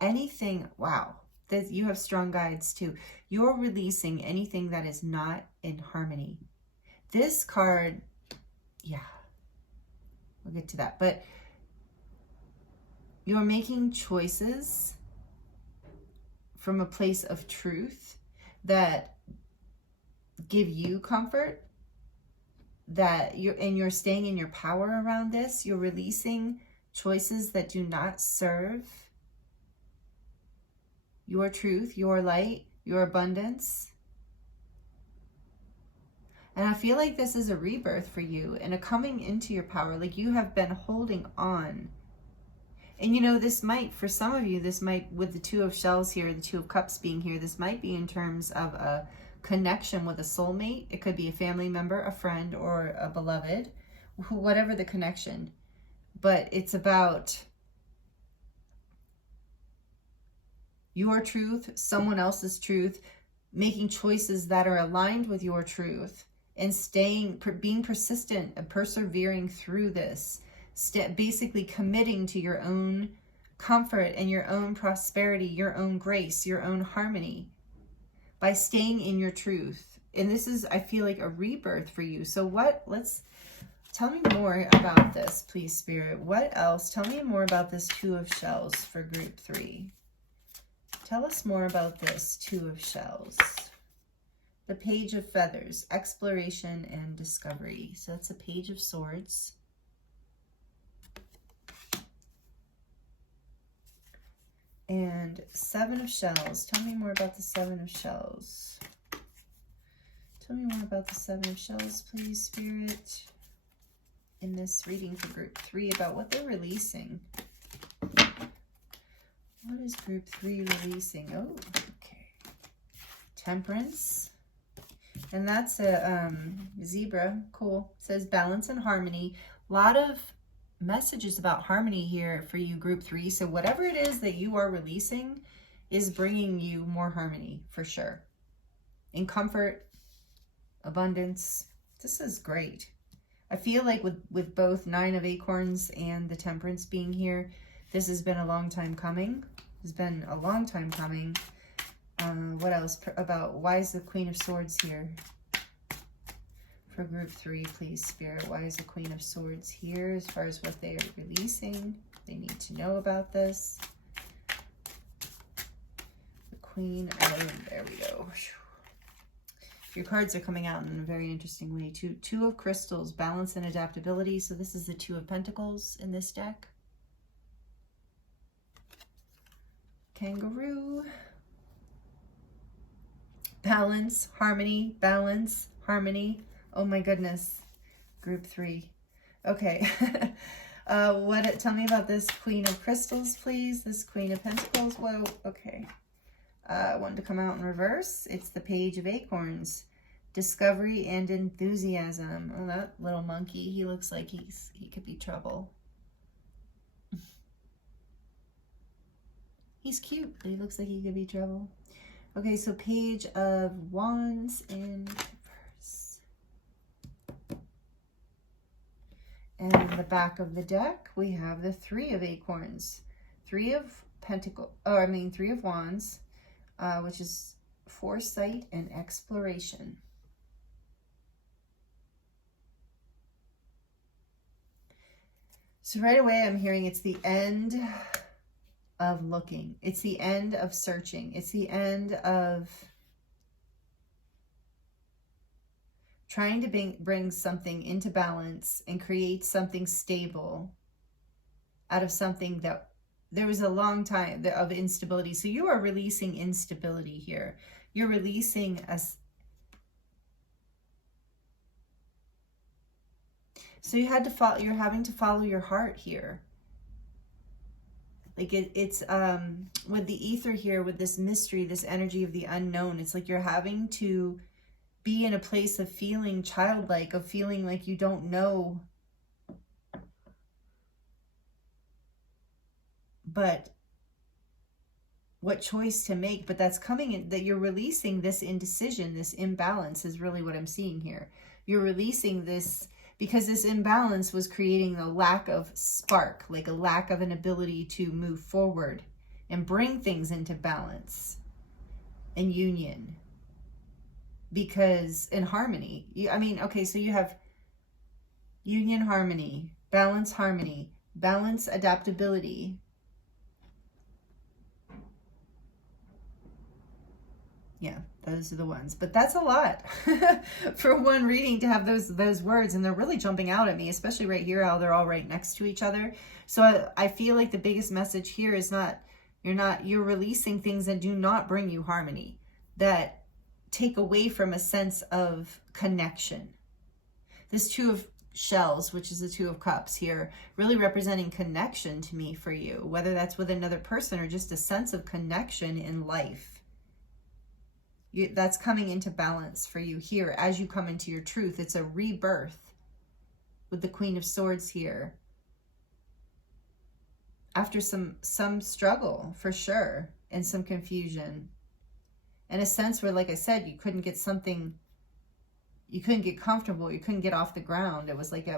anything. Wow. You have strong guides too. You're releasing anything that is not in harmony. This card, yeah, we'll get to that. But you're making choices from a place of truth that give you comfort, that you're staying in your power around this. You're releasing choices that do not serve your truth, your light, your abundance. And I feel like this is a rebirth for you and a coming into your power. Like you have been holding on. And you know, this might, for some of you, this might, with the 2 of shells here, the 2 of cups being here, this might be in terms of a connection with a soulmate. It could be a family member, a friend, or a beloved, whatever the connection. But it's about your truth, someone else's truth, making choices that are aligned with your truth, and being persistent and persevering through this. Basically committing to your own comfort and your own prosperity, your own grace, your own harmony by staying in your truth. And this is, I feel like, a rebirth for you. So tell me more about this, please, Spirit. What else? Tell me more about this 2 of shells for group 3. Tell us more about this 2 of shells. The Page of Feathers, exploration and discovery. So that's a Page of Swords. And 7 of shells. Tell me more about the 7 of shells. Tell me more about the 7 of shells, please, Spirit. In this reading for group 3 about what they're releasing. What is group 3 releasing? Oh, okay. Temperance. And that's a zebra. Cool. It says balance and harmony. A lot of messages about harmony here for you, group 3. So whatever it is that you are releasing is bringing you more harmony for sure. In comfort, abundance. This is great. I feel like with both 9 of Acorns and the Temperance being here, this has been a long time coming. It's been a long time coming. What else about, why is the Queen of Swords here? For group 3, please, Spirit. Why is the Queen of Swords here as far as what they are releasing? They need to know about this. The Queen, there we go. Your cards are coming out in a very interesting way. Two of Crystals, balance and adaptability. So this is the Two of Pentacles in this deck. Kangaroo. Balance, harmony, balance, harmony. Oh my goodness. Group 3. Okay. Tell me about this Queen of Crystals, please. This Queen of Pentacles. Whoa, okay. One to come out in reverse. It's the Page of Acorns. Discovery and enthusiasm. Oh, that little monkey. He looks like he could be trouble. He's cute, but he looks like he could be trouble. Okay, so Page of Wands in reverse. And the back of the deck, we have the Three of Acorns. Three of Wands. Which is foresight and exploration. So right away I'm hearing it's the end of looking. It's the end of searching. It's the end of trying to bring something into balance and create something stable out of something that there was a long time of instability. So you are releasing instability here. You're releasing so you're having to follow your heart here. Like it's with the ether here, with this mystery, this energy of the unknown, it's like you're having to be in a place of feeling childlike, of feeling like you don't know but what choice to make. But that's coming in, that you're releasing this indecision, this imbalance is really what I'm seeing here. You're releasing this because this imbalance was creating a lack of spark, like a lack of an ability to move forward and bring things into balance and union. Because in harmony, okay, so you have union, harmony, balance, adaptability. Yeah, those are the ones. But that's a lot for one reading to have those words, and they're really jumping out at me, especially right here, how they're all right next to each other. So I feel like the biggest message here is you're releasing things that do not bring you harmony, that take away from a sense of connection. This Two of Shells, which is the Two of Cups here, really representing connection to me for you, whether that's with another person or just a sense of connection in life. That's coming into balance for you here as you come into your truth. It's a rebirth with the Queen of Swords here. After some struggle, for sure, and some confusion. And a sense where, like I said, you couldn't get comfortable, you couldn't get off the ground. It was like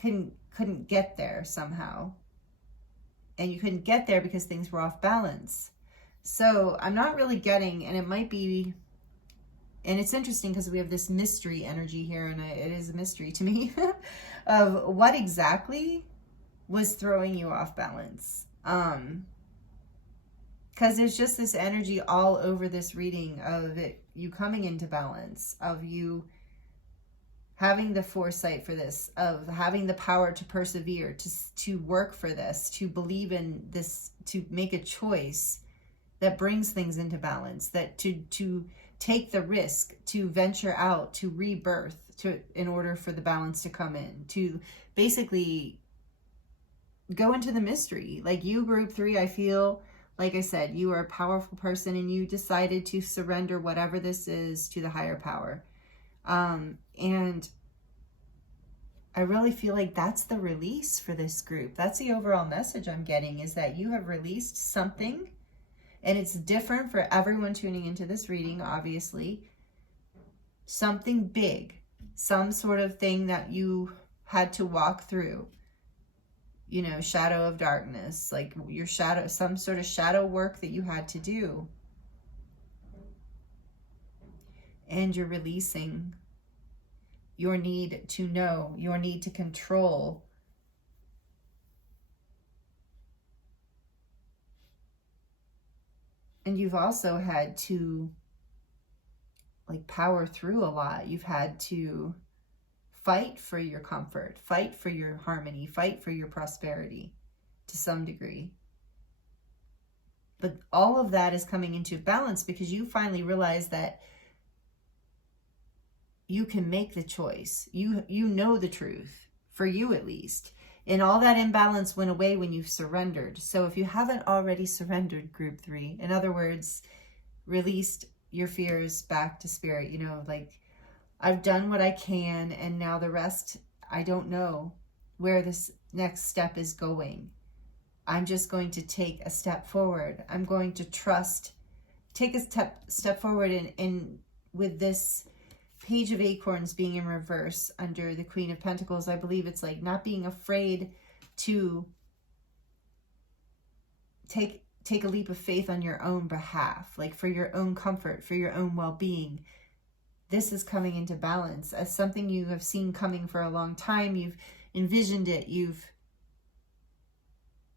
couldn't get there somehow. And you couldn't get there because things were off balance. So I'm not really getting, and it might be, and it's interesting because we have this mystery energy here, and it is a mystery to me, of what exactly was throwing you off balance. Because there's just this energy all over this reading of you coming into balance, of you having the foresight for this, of having the power to persevere, to work for this, to believe in this, to make a choice that brings things into balance, that to take the risk, to venture out, to rebirth, in order for the balance to come in, to basically go into the mystery. Like you, group 3, I feel, like I said, you are a powerful person and you decided to surrender whatever this is to the higher power. And I really feel like that's the release for this group. That's the overall message I'm getting, is that you have released something. And it's different for everyone tuning into this reading, obviously. Something big, some sort of thing that you had to walk through. you know, shadow of darkness, like your shadow, some sort of shadow work that you had to do. And you're releasing your need to know, your need to control. And you've also had to like power through a lot. You've had to fight for your comfort, fight for your harmony, fight for your prosperity to some degree. But all of that is coming into balance because you finally realize that you can make the choice. You know the truth, for you at least. And all that imbalance went away when you surrendered. So if you haven't already surrendered, group 3, in other words, released your fears back to spirit, you know, like, I've done what I can, and now the rest, I don't know where this next step is going. I'm just going to take a step forward. I'm going to trust, take a step forward, and with this Page of Acorns being in reverse under the Queen of Pentacles, I believe it's like not being afraid to take a leap of faith on your own behalf, like for your own comfort, for your own well-being. This is coming into balance as something you have seen coming for a long time. You've envisioned it. You've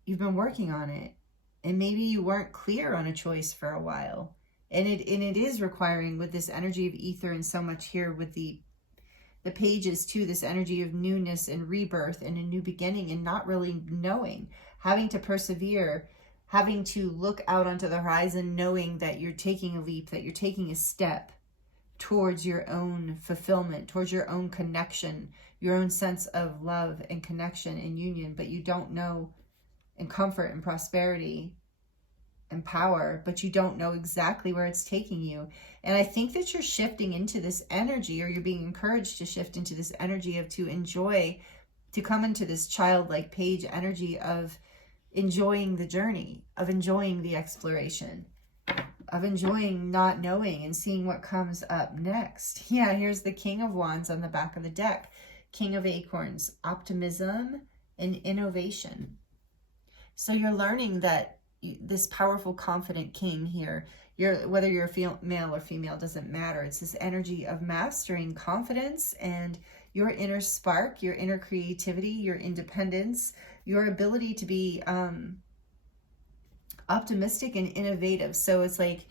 been working on it, and maybe you weren't clear on a choice for a while. And it is requiring, with this energy of ether and so much here with the pages too, this energy of newness and rebirth and a new beginning, and not really knowing, having to persevere, having to look out onto the horizon, knowing that you're taking a leap, that you're taking a step towards your own fulfillment, towards your own connection, your own sense of love and connection and union, but you don't know, and comfort and prosperity and power, but you don't know exactly where it's taking you. And I think that you're shifting into this energy, or you're being encouraged to shift into this energy of to enjoy, to come into this childlike page energy of enjoying the journey, of enjoying the exploration, of enjoying not knowing and seeing what comes up next. Yeah, here's the King of Wands on the back of the deck. King of Acorns, optimism and innovation. So you're learning that this powerful, confident king here, whether you're male or female, doesn't matter. It's this energy of mastering confidence and your inner spark, your inner creativity, your independence, your ability to be optimistic and innovative. So it's like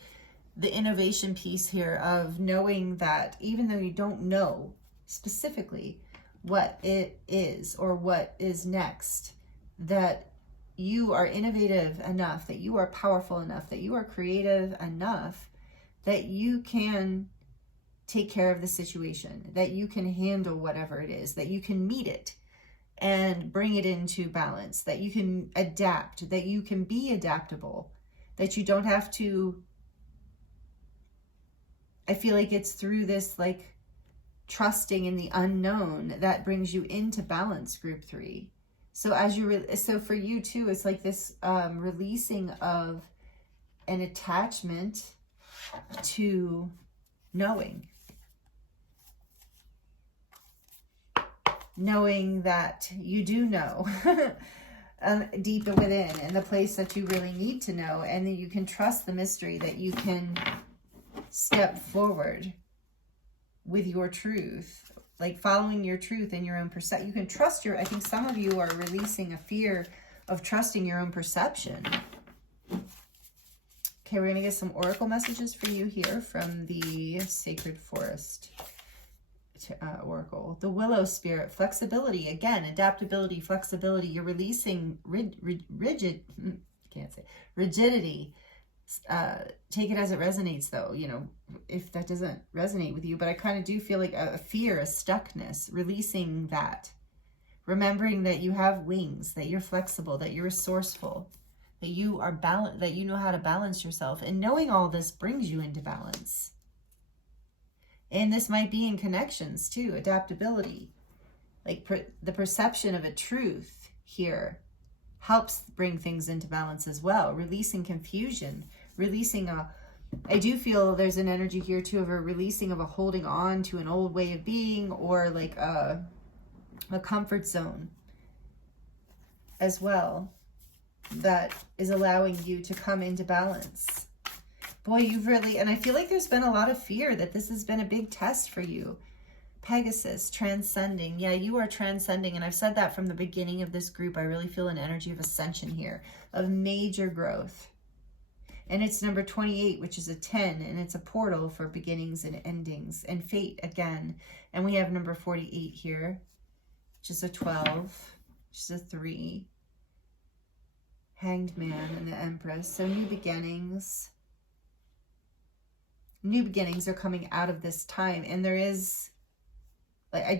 the innovation piece here of knowing that even though you don't know specifically what it is or what is next, that you are innovative enough, that you are powerful enough, that you are creative enough, that you can take care of the situation, that you can handle whatever it is, that you can meet it and bring it into balance, that you can adapt, that you can be adaptable, that you don't have to. I feel like it's through this like trusting in the unknown that brings you into balance, group 3. So as so for you too, it's like this releasing of an attachment to knowing that you do know deep within, and the place that you really need to know, and that you can trust the mystery, that you can step forward with your truth, like following your truth and your own perception. You can trust I think some of you are releasing a fear of trusting your own perception. Okay, we're going to get some oracle messages for you here from the Sacred Forest Oracle. The Willow Spirit, flexibility. Again, adaptability, flexibility. You're releasing rigidity. Take it as it resonates, though, you know, if that doesn't resonate with you. But I kind of do feel like a fear, a stuckness, releasing that. Remembering that you have wings, that you're flexible, that you're resourceful, that you are balanced, that you know how to balance yourself. And knowing all this brings you into balance. And this might be in connections too, adaptability. Like the perception of a truth here helps bring things into balance as well. Releasing confusion, releasing I do feel there's an energy here too of a releasing of a holding on to an old way of being, or like a comfort zone. as well that is allowing you to come into balance. Boy, you've really, and I feel like there's been a lot of fear that this has been a big test for you. Pegasus, transcending. Yeah, you are transcending. And I've said that from the beginning of this group. I really feel an energy of ascension here, of major growth. And it's number 28, which is a 10, and it's a portal for beginnings and endings, and fate again. And we have number 48 here, which is a 12, which is a 3, Hanged Man, and the Empress. So new beginnings. New beginnings are coming out of this time. And there is, like, I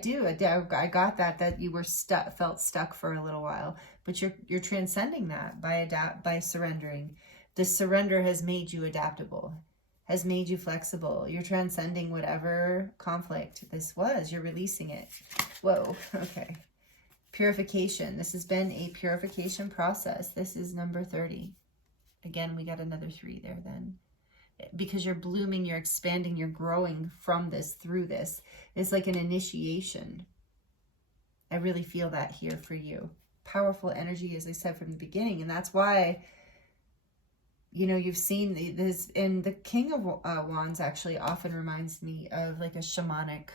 got that you were felt stuck for a little while, but you're transcending that by surrendering. The surrender has made you adaptable, has made you flexible. You're transcending whatever conflict this was. You're releasing it. Whoa, okay. Purification. This has been a purification process. This is number 30. Again, we got another 3 there then. Because you're blooming, you're expanding, you're growing from this, through this. It's like an initiation. I really feel that here for you. Powerful energy, as I said from the beginning. And that's why, you know, you've seen this, and the King of Wands actually often reminds me of like a shamanic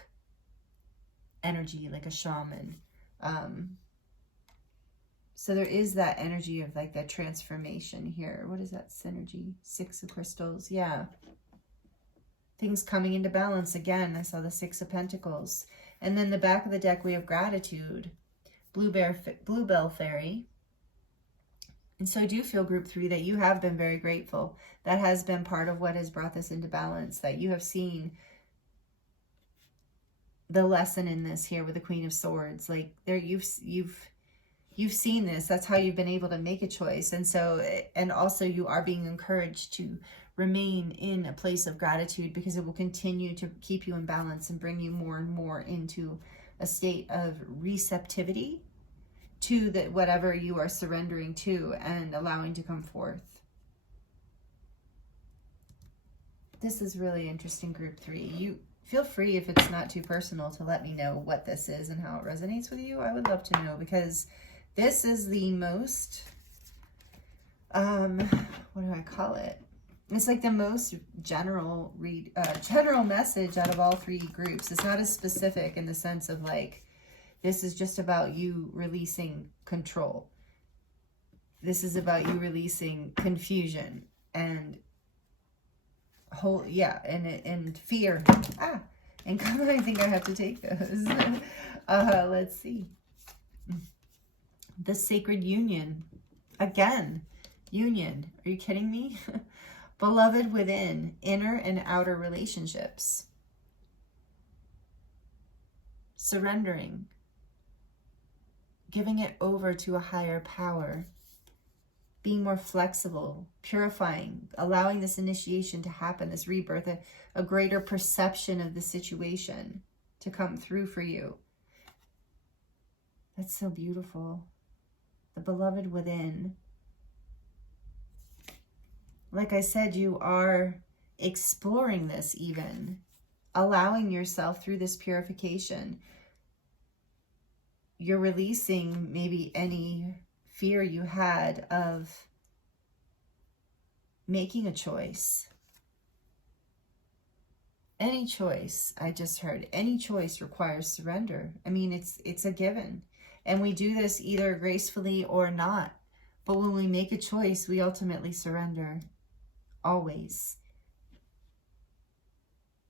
energy, like a shaman. So there is that energy of like that transformation here. What is that synergy? 6 of crystals. Yeah. Things coming into balance again. I saw the 6 of pentacles. And then the back of the deck, we have gratitude. Bluebell fairy. And so I do feel group 3 that you have been very grateful. That has been part of what has brought this into balance, that you have seen the lesson in this here with the Queen of Swords. Like there, you've seen this. That's how you've been able to make a choice. And so, and also you are being encouraged to remain in a place of gratitude, because it will continue to keep you in balance and bring you more and more into a state of receptivity to whatever you are surrendering to and allowing to come forth. This is really interesting, group 3. You feel free, if it's not too personal, to let me know what this is and how it resonates with you. I would love to know, because this is the most, what do I call it? It's like the most general message out of all 3 groups. It's not as specific in the sense of like, this is just about you releasing control. This is about you releasing confusion and and fear. And I think I have to take those. Let's see. The sacred union. Again, union. Are you kidding me? Beloved within, inner and outer relationships. Surrendering. Giving it over to a higher power. Being more flexible, purifying, allowing this initiation to happen, this rebirth, a greater perception of the situation to come through for you. That's so beautiful. The beloved within. Like I said, you are exploring this even, allowing yourself through this purification. You're releasing maybe any fear you had of making a choice. Any choice, I just heard, any choice requires surrender. I mean, it's a given. And we do this either gracefully or not. But when we make a choice, we ultimately surrender. Always.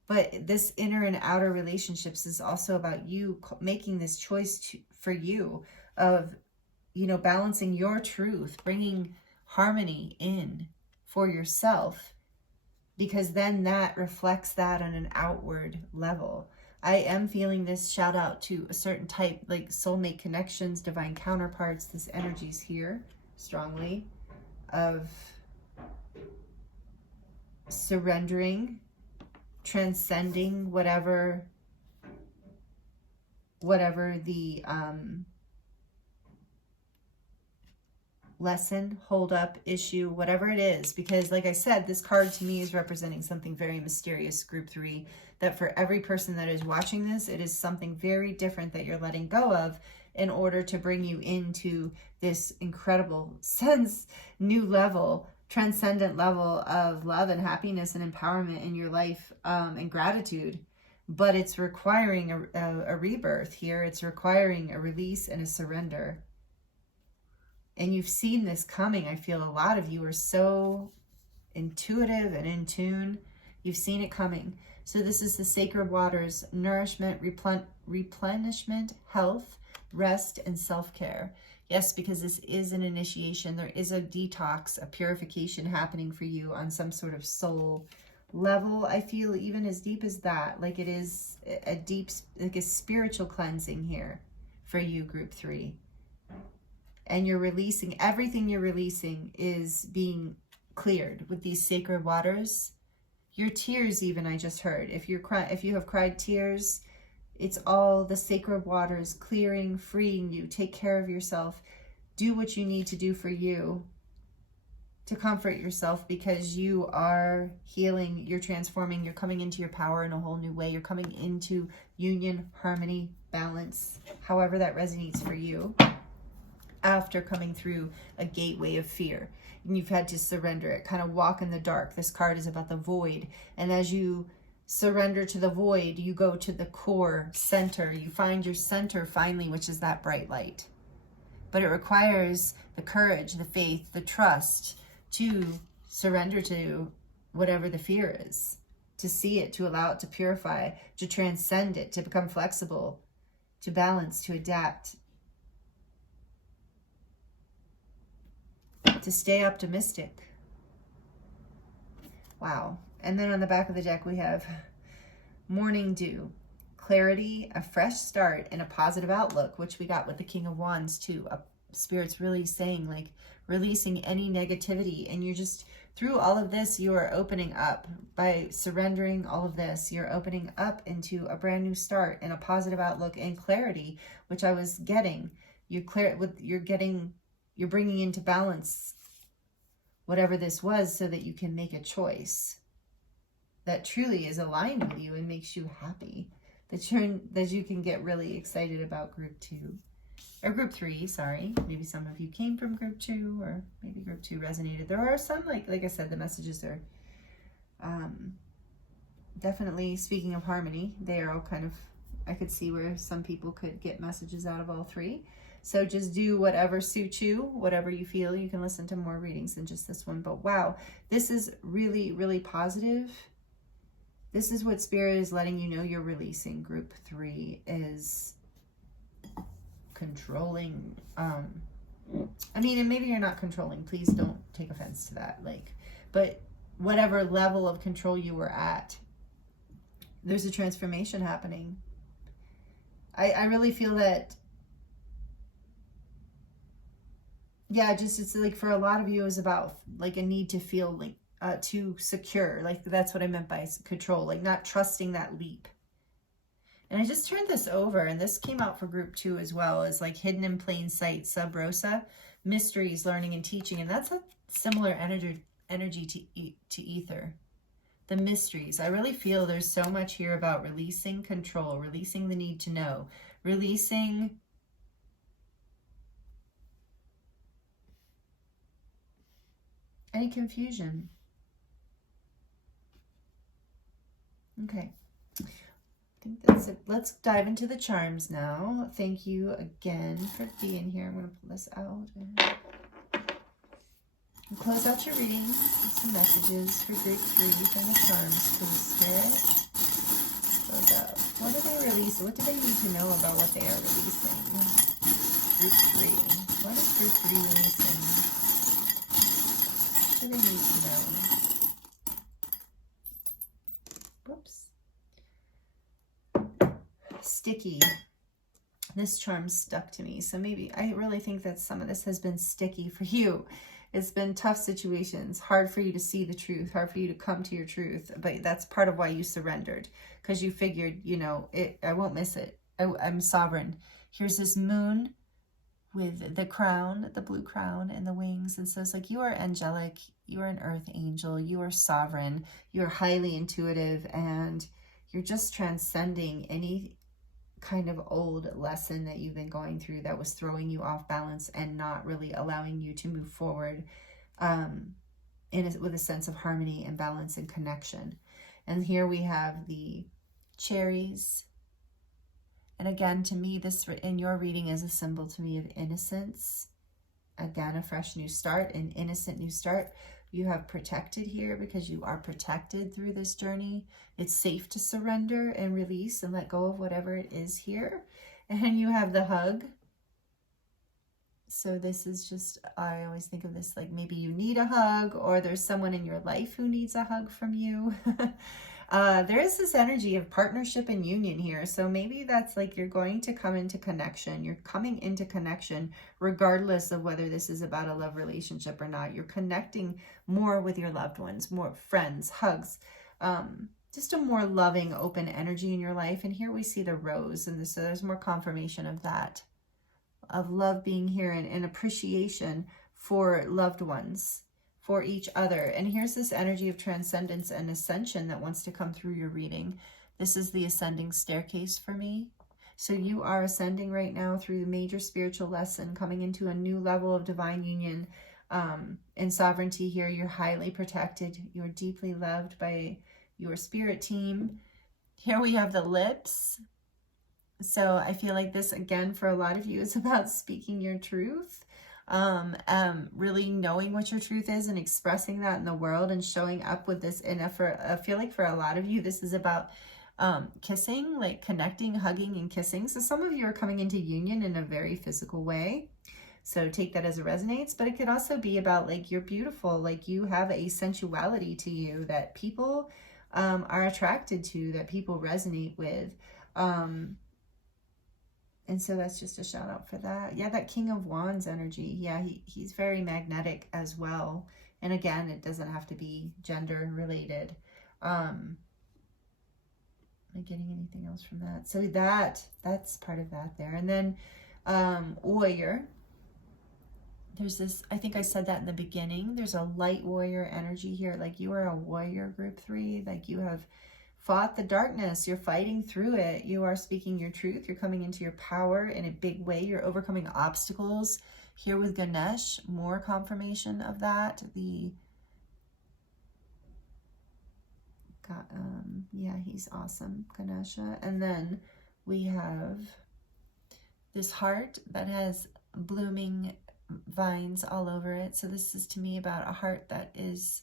But this inner and outer relationships is also about you making this choice for you of, you know, balancing your truth, bringing harmony in for yourself, because then that reflects that on an outward level. I am feeling this shout out to a certain type, like soulmate connections, divine counterparts. This energy's here strongly of surrendering, transcending whatever the lesson, hold up, issue, whatever it is. Because like I said, this card to me is representing something very mysterious, group 3, that for every person that is watching this, it is something very different that you're letting go of. in order to bring you into this incredible new level, transcendent level of love and happiness and empowerment in your life, and gratitude. But it's requiring a rebirth here. It's requiring a release and a surrender. And you've seen this coming. I feel a lot of you are so intuitive and in tune. You've seen it coming. So this is the sacred waters: nourishment, replenishment, health, rest, and self-care. Yes, because this is an initiation. There is a detox, a purification happening for you on some sort of soul level. I feel even as deep as that, like it is a deep, like a spiritual cleansing here for you, group 3. And you're releasing, everything you're releasing is being cleared with these sacred waters. Your tears, even, I just heard, if you have cried tears, it's all the sacred waters clearing, freeing you. Take care of yourself. Do what you need to do for you to comfort yourself, because you are healing, you're transforming, you're coming into your power in a whole new way. You're coming into union, harmony, balance, however that resonates for you, after coming through a gateway of fear. And you've had to surrender it, kind of walk in the dark. This card is about the void. And as you surrender to the void, you go to the core center. You find your center finally, which is that bright light. But it requires the courage, the faith, the trust to surrender to whatever the fear is, to see it, to allow it to purify, to transcend it, to become flexible, to balance, to adapt, to stay optimistic. Wow. And then on the back of the deck, we have morning dew, clarity, a fresh start, and a positive outlook, which we got with the King of Wands too. Spirit's really saying, like, releasing any negativity. And you're just, through all of this, you are opening up. By surrendering all of this, you're opening up into a brand new start and a positive outlook and clarity, which I was getting. You're bringing into balance whatever this was, so that you can make a choice that truly is aligned with you and makes you happy, that you can get really excited about group 2 or group 3. Sorry, maybe some of you came from group 2, or maybe group 2 resonated. There are some, like I said, the messages are definitely, speaking of harmony, they are all kind of, I could see where some people could get messages out of all 3. So just do whatever suits you, whatever you feel. You can listen to more readings than just this one. But wow, this is really, really positive. This is what Spirit is letting you know you're releasing. Group 3 is controlling. I mean, and maybe you're not controlling. Please don't take offense to that. But whatever level of control you were at, there's a transformation happening. I really feel that. Yeah, just, it's like for a lot of you is about like a need to feel like too secure. Like that's what I meant by control, like not trusting that leap. And I just turned this over, and this came out for group 2 as well, as like hidden in plain sight, sub rosa, mysteries, learning and teaching. And that's a similar energy to ether. The mysteries. I really feel there's so much here about releasing control, releasing the need to know, releasing any confusion. Okay, I think that's it. Let's dive into the charms now. Thank you again for being here. I'm going to pull this out and close out your reading with some messages for group 3 from the charms for the Spirit. Close out. What do they release? What do they need to know about what they are releasing? Group 3. What is group 3 releasing? What do they need to know? Whoops. Sticky. This charm stuck to me. So maybe, I really think that some of this has been sticky for you. It's been tough situations, hard for you to see the truth, hard for you to come to your truth. But that's part of why you surrendered, because you figured, you know, I won't miss it. I'm sovereign. Here's this moon with the crown, the blue crown and the wings. And so it's like, you are angelic, you are an earth angel, you are sovereign, you're highly intuitive, and you're just transcending any kind of old lesson that you've been going through that was throwing you off balance and not really allowing you to move forward with a sense of harmony and balance and connection. And here we have the cherries. And again, to me, this in your reading is a symbol to me of innocence. Again, a fresh new start, an innocent new start. You have protected here because you are protected through this journey. It's safe to surrender and release and let go of whatever it is here. And you have the hug. So this is just, I always think of this like maybe you need a hug, or there's someone in your life who needs a hug from you. There is this energy of partnership and union here. So maybe that's like you're going to come into connection. You're coming into connection regardless of whether this is about a love relationship or not. You're connecting more with your loved ones, more friends, hugs, just a more loving, open energy in your life. And here we see the rose, and so there's more confirmation of that, of love being here and appreciation for loved ones, for each other. And here's this energy of transcendence and ascension that wants to come through your reading. This is the ascending staircase for me. So you are ascending right now through the major spiritual lesson, coming into a new level of divine union and sovereignty here. You're highly protected. You're deeply loved by your spirit team. Here we have the lips. So I feel like this, again, for a lot of you is about speaking your truth, really knowing what your truth is and expressing that in the world and showing up with this. And I feel like for a lot of you, this is about kissing, like connecting, hugging, and kissing. So some of you are coming into union in a very physical way. So take that as it resonates, but it could also be about like you're beautiful, like you have a sensuality to you that people are attracted to, that people resonate with. And so that's just a shout out for that. Yeah, that King of Wands energy. Yeah, he's very magnetic as well. And again, it doesn't have to be gender related. Am I getting anything else from that? So that's part of that there. And then warrior. There's this, I think I said that in the beginning. There's a light warrior energy here. Like you are a warrior, group 3. Like you have fought the darkness, you're fighting through it, you are speaking your truth, you're coming into your power in a big way, you're overcoming obstacles. Here with Ganesh, more confirmation of that. Yeah, he's awesome, Ganesha. And then we have this heart that has blooming vines all over it. So this is to me about a heart that is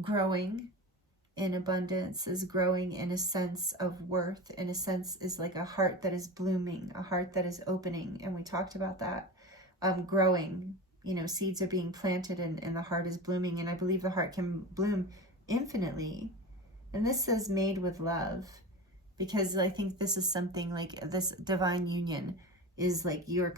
growing in abundance, is growing in a sense of worth, in a sense is like a heart that is blooming, a heart that is opening. And we talked about that, growing, you know, seeds are being planted and the heart is blooming. And I believe the heart can bloom infinitely. And this says made with love, because I think this is something like this divine union is like you're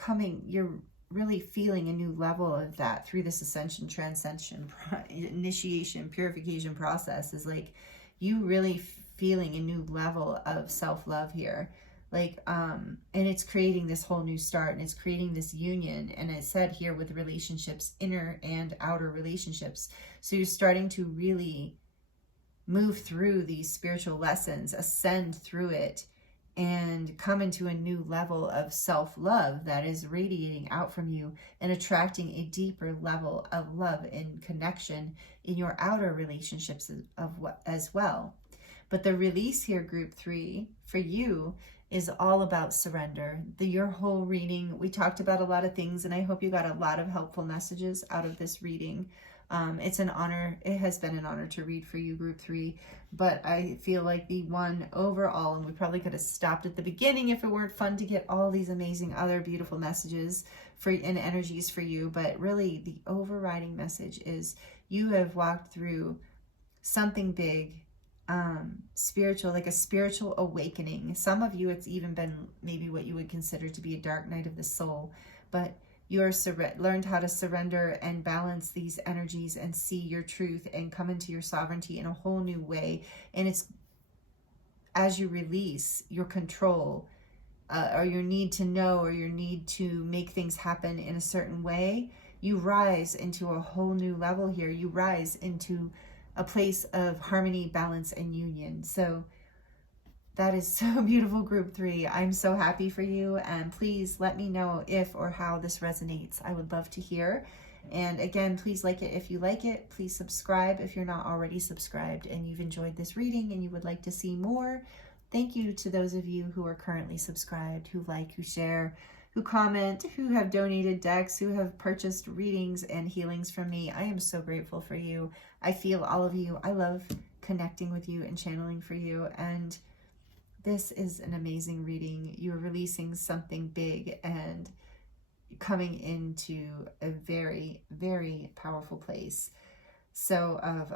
really feeling a new level of that through this ascension, transcension, initiation, purification process. Is like you really feeling a new level of self-love here. Like, and it's creating this whole new start, and it's creating this union. And it's said here with relationships, inner and outer relationships. So you're starting to really move through these spiritual lessons, ascend through it, and come into a new level of self-love that is radiating out from you and attracting a deeper level of love and connection in your outer relationships as well. But the release here, group 3, for you is all about surrender. Your whole reading, we talked about a lot of things, and I hope you got a lot of helpful messages out of this reading. It's an honor. It has been an honor to read for you, group 3. But I feel like the one overall, and we probably could have stopped at the beginning if it weren't fun to get all these amazing other beautiful messages and energies for you. But really, the overriding message is you have walked through something big, spiritual, like a spiritual awakening. Some of you, it's even been maybe what you would consider to be a dark night of the soul. But you're learned how to surrender and balance these energies and see your truth and come into your sovereignty in a whole new way. And it's as you release your control or your need to know or your need to make things happen in a certain way, you rise into a whole new level here. You rise into a place of harmony, balance, and union. So That is so beautiful, group 3. I'm so happy for you, and please let me know if or how this resonates. I would love to hear. And again, please like it if you like it. Please subscribe if you're not already subscribed and you've enjoyed this reading and you would like to see more. Thank you to those of you who are currently subscribed, who like, who share, who comment, who have donated decks, who have purchased readings and healings from me. I am so grateful for you. I feel all of you. I love connecting with you and channeling for you. And this is an amazing reading. You're releasing something big and coming into a very, very powerful place. So of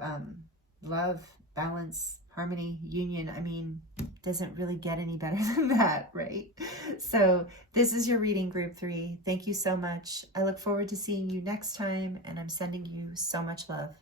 love, balance, harmony, union. I mean, doesn't really get any better than that, right? So this is your reading, group 3. Thank you so much. I look forward to seeing you next time, and I'm sending you so much love.